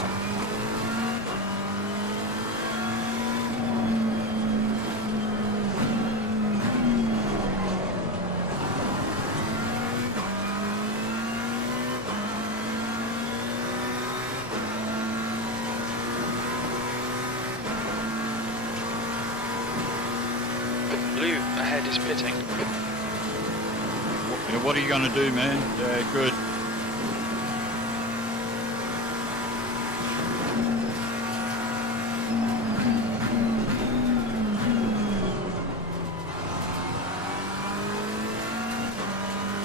Blue ahead is pitting. What are you going to do, man? Yeah, good.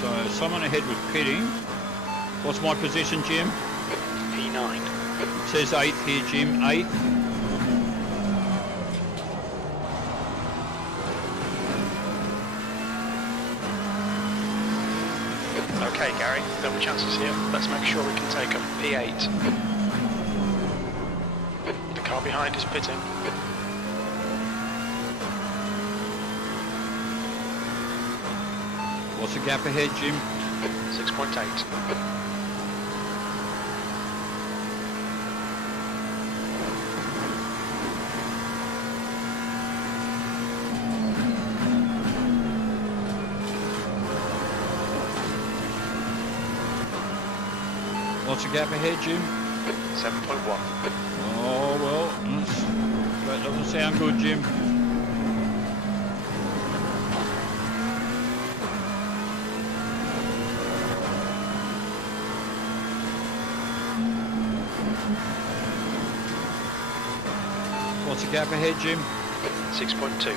So someone ahead was pitting. What's my position, Jim? P9. It says 8th here, Jim. 8th. Okay, Gary, double chances here. Let's make sure we can take them. P8. The car behind is pitting. What's the gap ahead, Jim? 6.8. What's the gap ahead, Jim? 7.1. Oh, well, that doesn't sound good, Jim. What's the gap ahead, Jim? 6.2.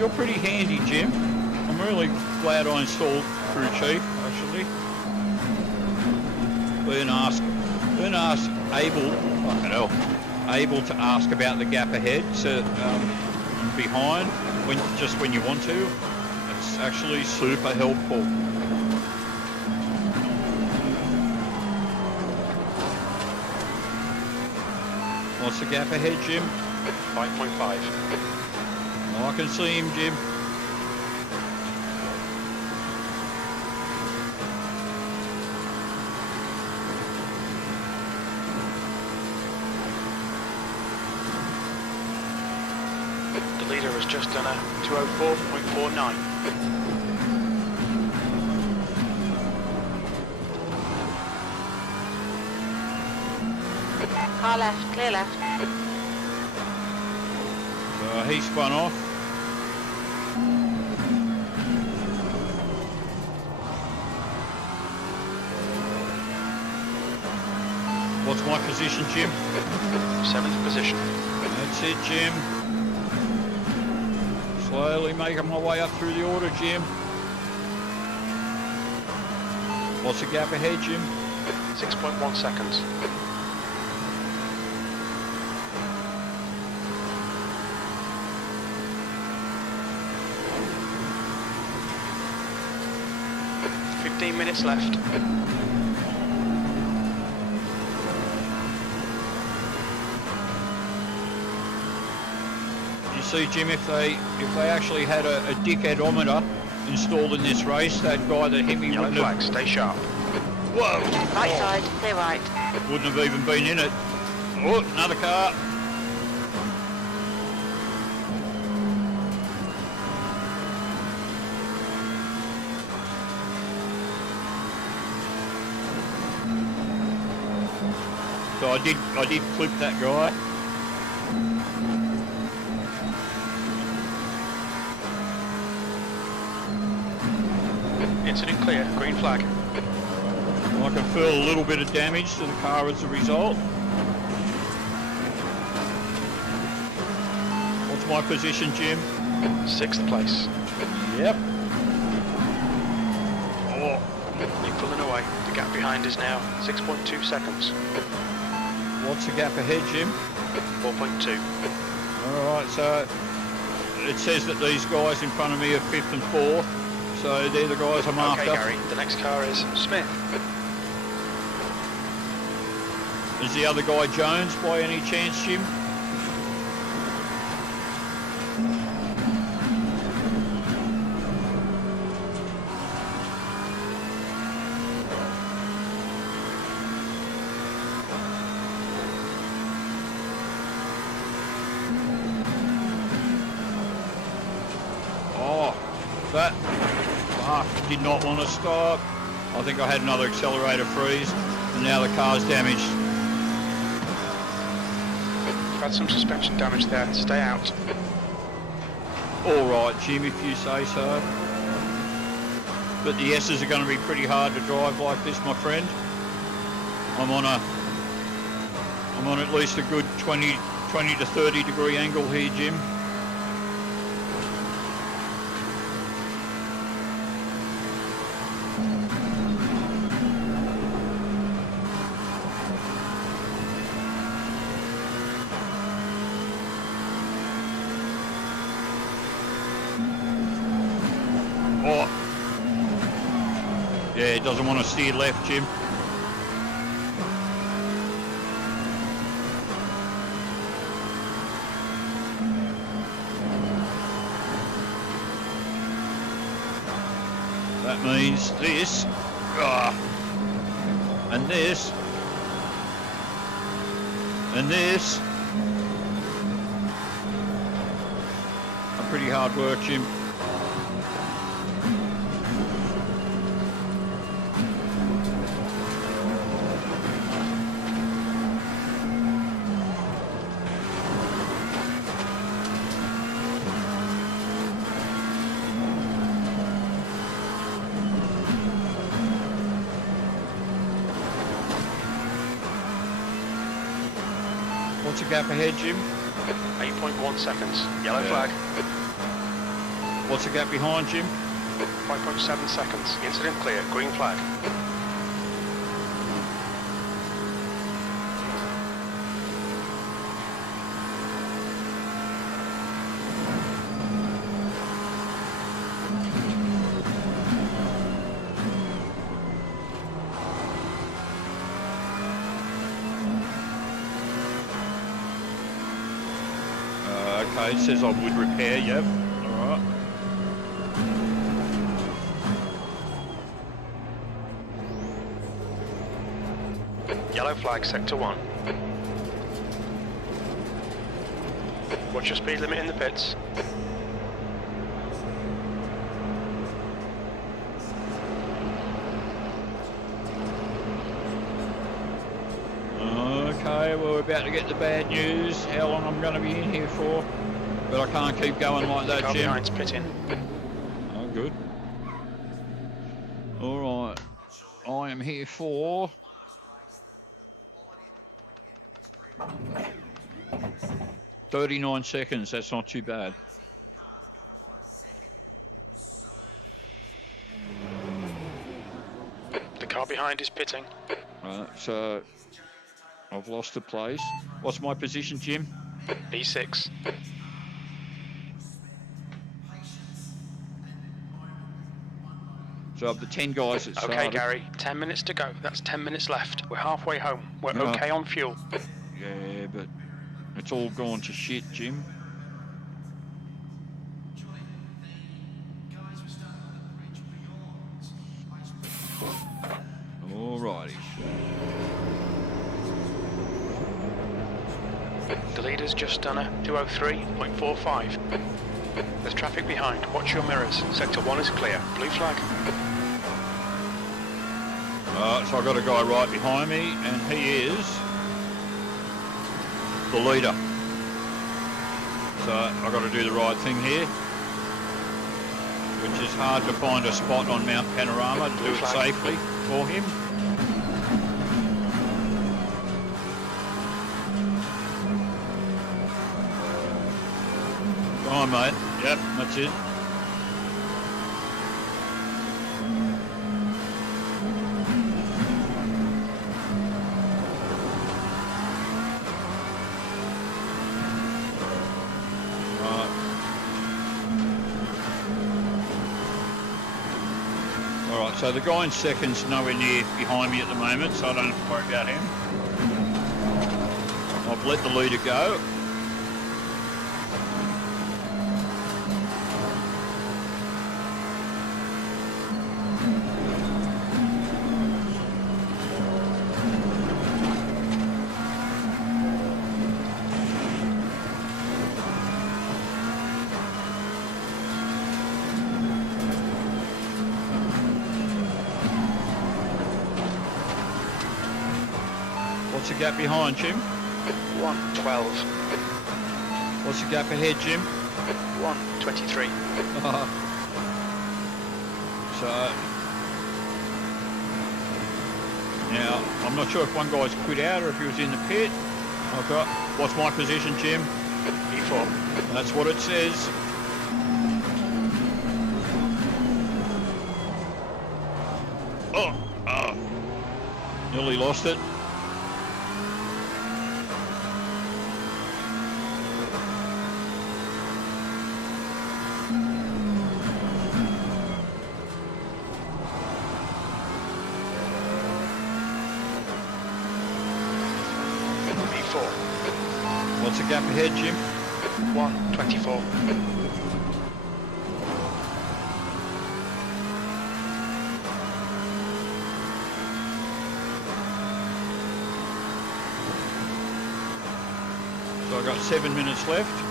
You're pretty handy, Jim. I'm really glad I installed Crew Chief, actually. Able to ask about the gap ahead, so behind, when you want to. It's actually super helpful. What's the gap ahead, Jim? 5.5. Oh, I can see him, Jim. The leader has just done a 204.49. Car left, clear left. He spun off. What's my position, Jim? 7th position. That's it, Jim. Slowly making my way up through the order, Jim. What's the gap ahead, Jim? 6.1 seconds. Minutes left. You see, Jim, if they actually had a dickheadometer installed in this race, that guy that hit me Yellow flag, stay sharp. Whoa! Right side, clear right. Wouldn't have even been in it. Oh, another car. So I did clip that guy. Incident clear, green flag. I can feel a little bit of damage to the car as a result. What's my position, Jim? 6th place. Yep. Oh, you're pulling away. The gap behind is now 6.2 seconds. What's the gap ahead, Jim? 4.2. Alright, so it says that these guys in front of me are 5th and 4th, so they're the guys I'm after. Okay, Gary, the next car is Smith. Is the other guy Jones by any chance, Jim? That did not want to stop. I think I had another accelerator freeze, and now the car's damaged. You've had some suspension damage there. Stay out. All right, Jim, if you say so. But the S's are going to be pretty hard to drive like this, my friend. I'm on at least a good 20 to 30 degree angle here, Jim. Oh, yeah, it doesn't want to steer left, Jim. That means this, and this, and this. Pretty hard work, Jim. What's the gap ahead, Jim? 8.1 seconds. Yellow flag. What's the gap behind, Jim? 5.7 seconds. Incident clear. Green flag. Okay, it says I would repair, yep. Alright. Yellow flag, sector 1. What's your speed limit in the pits? Okay, well, we're about to get the bad news. How long I'm going to be in here for. But I can't keep going like that, Car Jim. behind's pitting. Oh, good. Alright. I am here for... 39 seconds, that's not too bad. The car behind is pitting. Right, so I've lost the place. What's my position, Jim? B6. So of the 10 guys that started... Okay, Gary, 10 minutes to go. That's 10 minutes left. We're halfway home. We're okay on fuel. Yeah, but it's all gone to shit, Jim. Alrighty. The leader's just done a 203.45. There's traffic behind. Watch your mirrors. Sector 1 is clear. Blue flag. So I've got a guy right behind me, and he is the leader. So I've got to do the right thing here, which is hard to find a spot on Mount Panorama to do it safely for him. Come on, mate. Yep, that's it. Alright, so the guy in second's nowhere near behind me at the moment, so I don't have to worry about him. I've let the leader go. What's the gap behind, Jim? 1:12. What's the gap ahead, Jim? 1:23. So now I'm not sure if one guy's quit out or if he was in the pit. Okay. What's my position, Jim? B4. That's what it says. Oh, nearly lost it. What's the gap ahead, Jim? 1:24. So I've got 7 minutes left.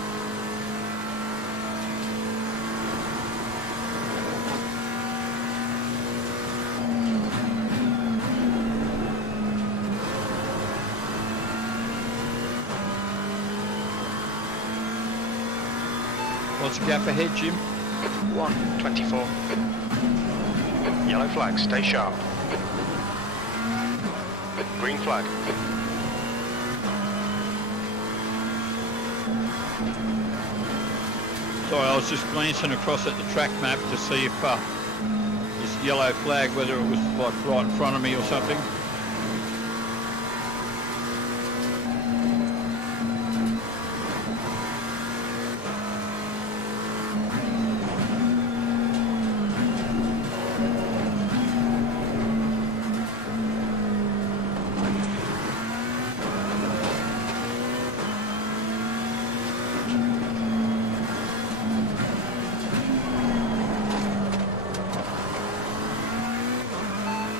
What's the gap ahead, Jim? 1:24. Yellow flag, stay sharp. Green flag. Sorry, I was just glancing across at the track map to see if this yellow flag, whether it was like right in front of me or something.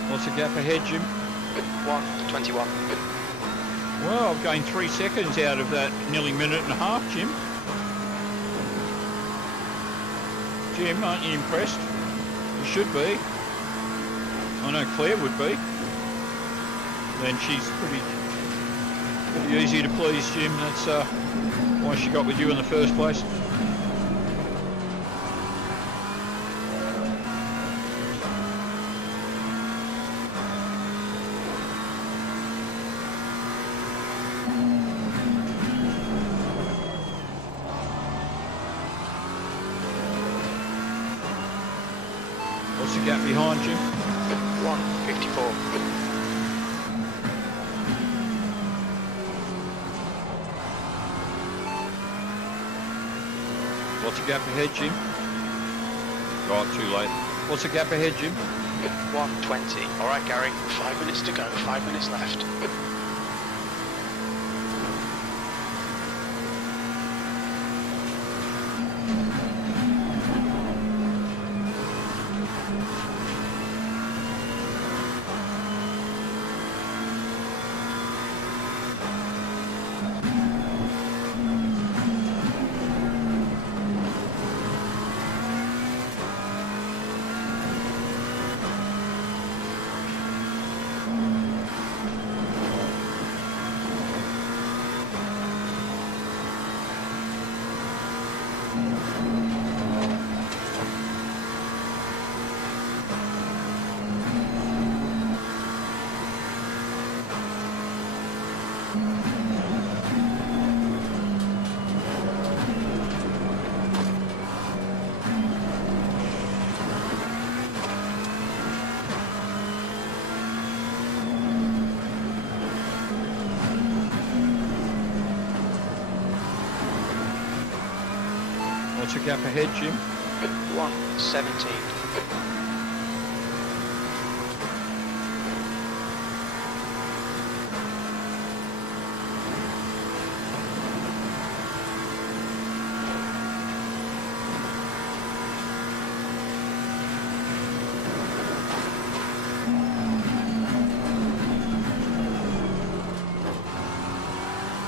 What's the gap ahead, Jim? 1:21. Well, I've gained 3 seconds out of that nearly minute and a half, Jim. Jim, aren't you impressed? You should be. I know Claire would be. And she's pretty easy to please, Jim. That's why she got with you in the first place. What's the gap behind you? 1:54. What's the gap ahead, Jim? Oh, too late. What's the gap ahead, Jim? 1:20. All right, Gary. 5 minutes to go. 5 minutes left. What's the gap ahead, Jim? 1:17.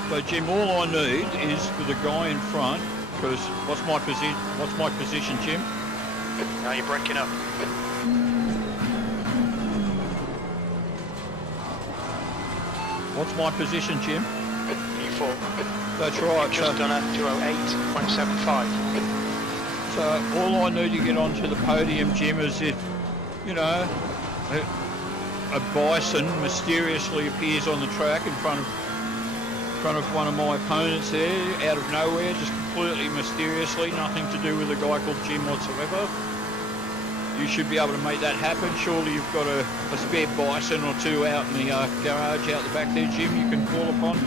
So, Jim, all I need is for the guy in front. Because what's my position, Jim? Now you're breaking up. What's my position, Jim? P4. That's right. You've just done a 2:08.75. So all I need to get onto the podium, Jim, is if, you know, a bison mysteriously appears on the track in front of one of my opponents there, out of nowhere, just completely mysteriously, nothing to do with a guy called Jim whatsoever. You should be able to make that happen. Surely you've got a spare bison or two out in the garage out the back there, Jim, you can call upon.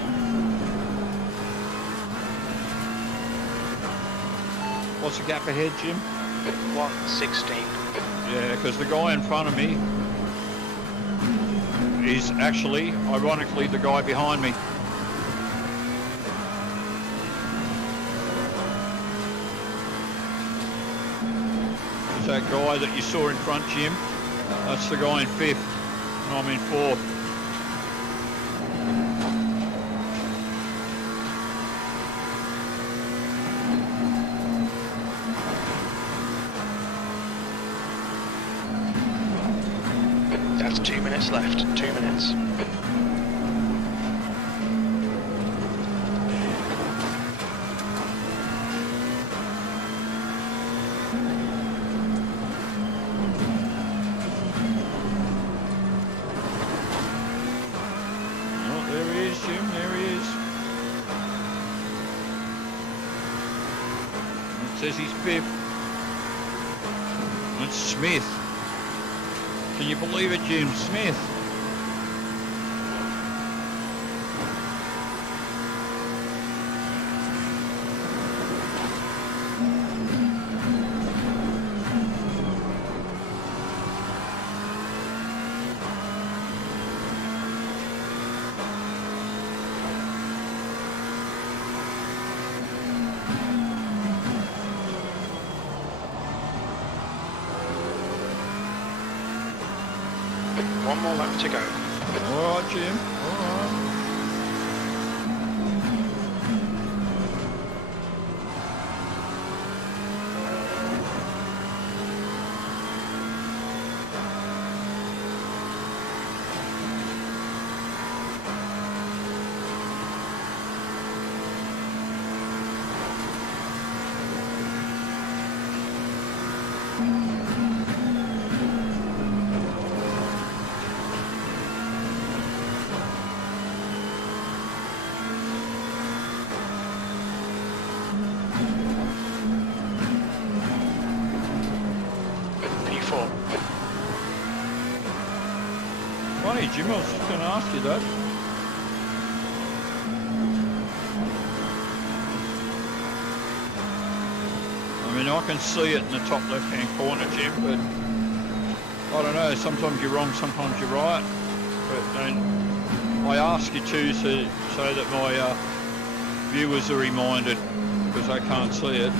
What's the gap ahead, Jim? 1:16. Yeah, because the guy in front of me is actually, ironically, the guy behind me. That guy that you saw in front, Jim, that's the guy in 5th, and I'm in 4th. That's 2 minutes left. 2 minutes. says he's fifth. It's Smith. Can you believe it, Jim? Smith. One more lap to go. All right, Jim. All right. P4. Funny, Jim, I was just going to ask you that. I mean, I can see it in the top left-hand corner, Jim, but I don't know, sometimes you're wrong, sometimes you're right. But then I ask you to so that my viewers are reminded, because they can't see it.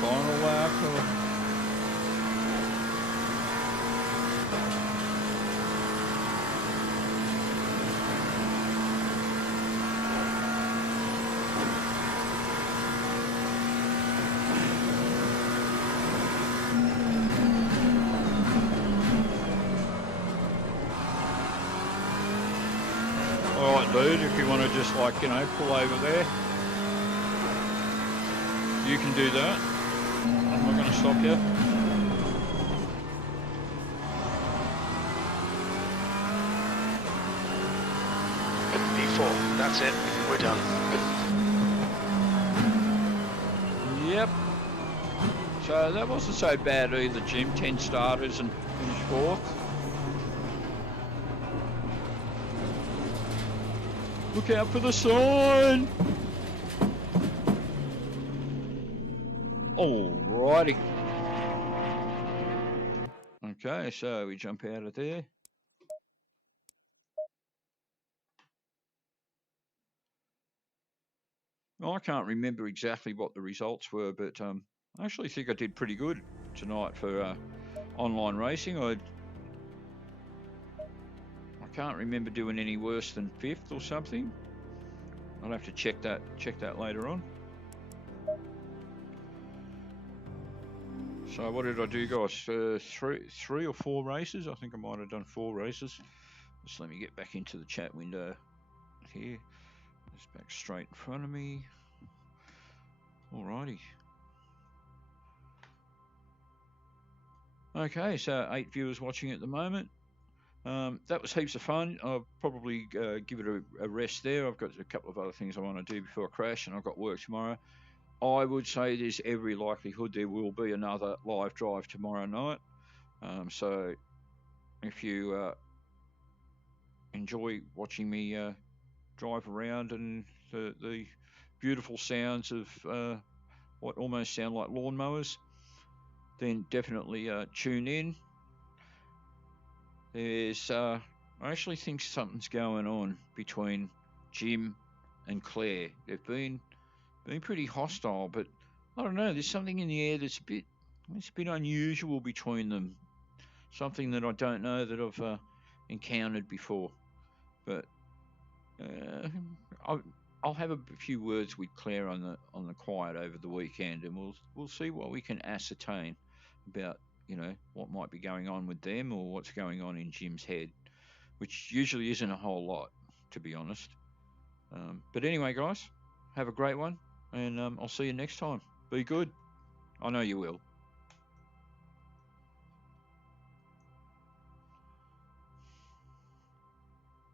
Final lap. All right, dude, if you want to just, like, you know, pull over there, you can do that. I'm not going to stop you. P4, that's it, we're done. Yep. So that wasn't so bad either, Jim. 10 starters and finished fourth. Look out for the sign. Alrighty. Okay, so we jump out of there. I can't remember exactly what the results were, but I actually think I did pretty good tonight for online racing. I can't remember doing any worse than fifth or something. I'll have to check that later on. So what did I do, guys? Three or four races? I think I might have done 4 races. Just let me get back into the chat window here. It's back straight in front of me. Alrighty. Okay, so 8 viewers watching at the moment. That was heaps of fun. I'll probably give it a rest there. I've got a couple of other things I want to do before I crash, and I've got work tomorrow. I would say there's every likelihood there will be another live drive tomorrow night. So if you enjoy watching me drive around and the beautiful sounds of what almost sound like lawnmowers, then definitely tune in. There's I actually think something's going on between Jim and Claire. They've been pretty hostile, but I don't know, there's something in the air that's a bit unusual between them. Something that I don't know that I've encountered before. But I'll have a few words with Claire on the quiet over the weekend, and we'll see what we can ascertain about, you know, what might be going on with them or what's going on in Jim's head, which usually isn't a whole lot, to be honest. But anyway, guys, have a great one, and I'll see you next time. Be good. I know you will.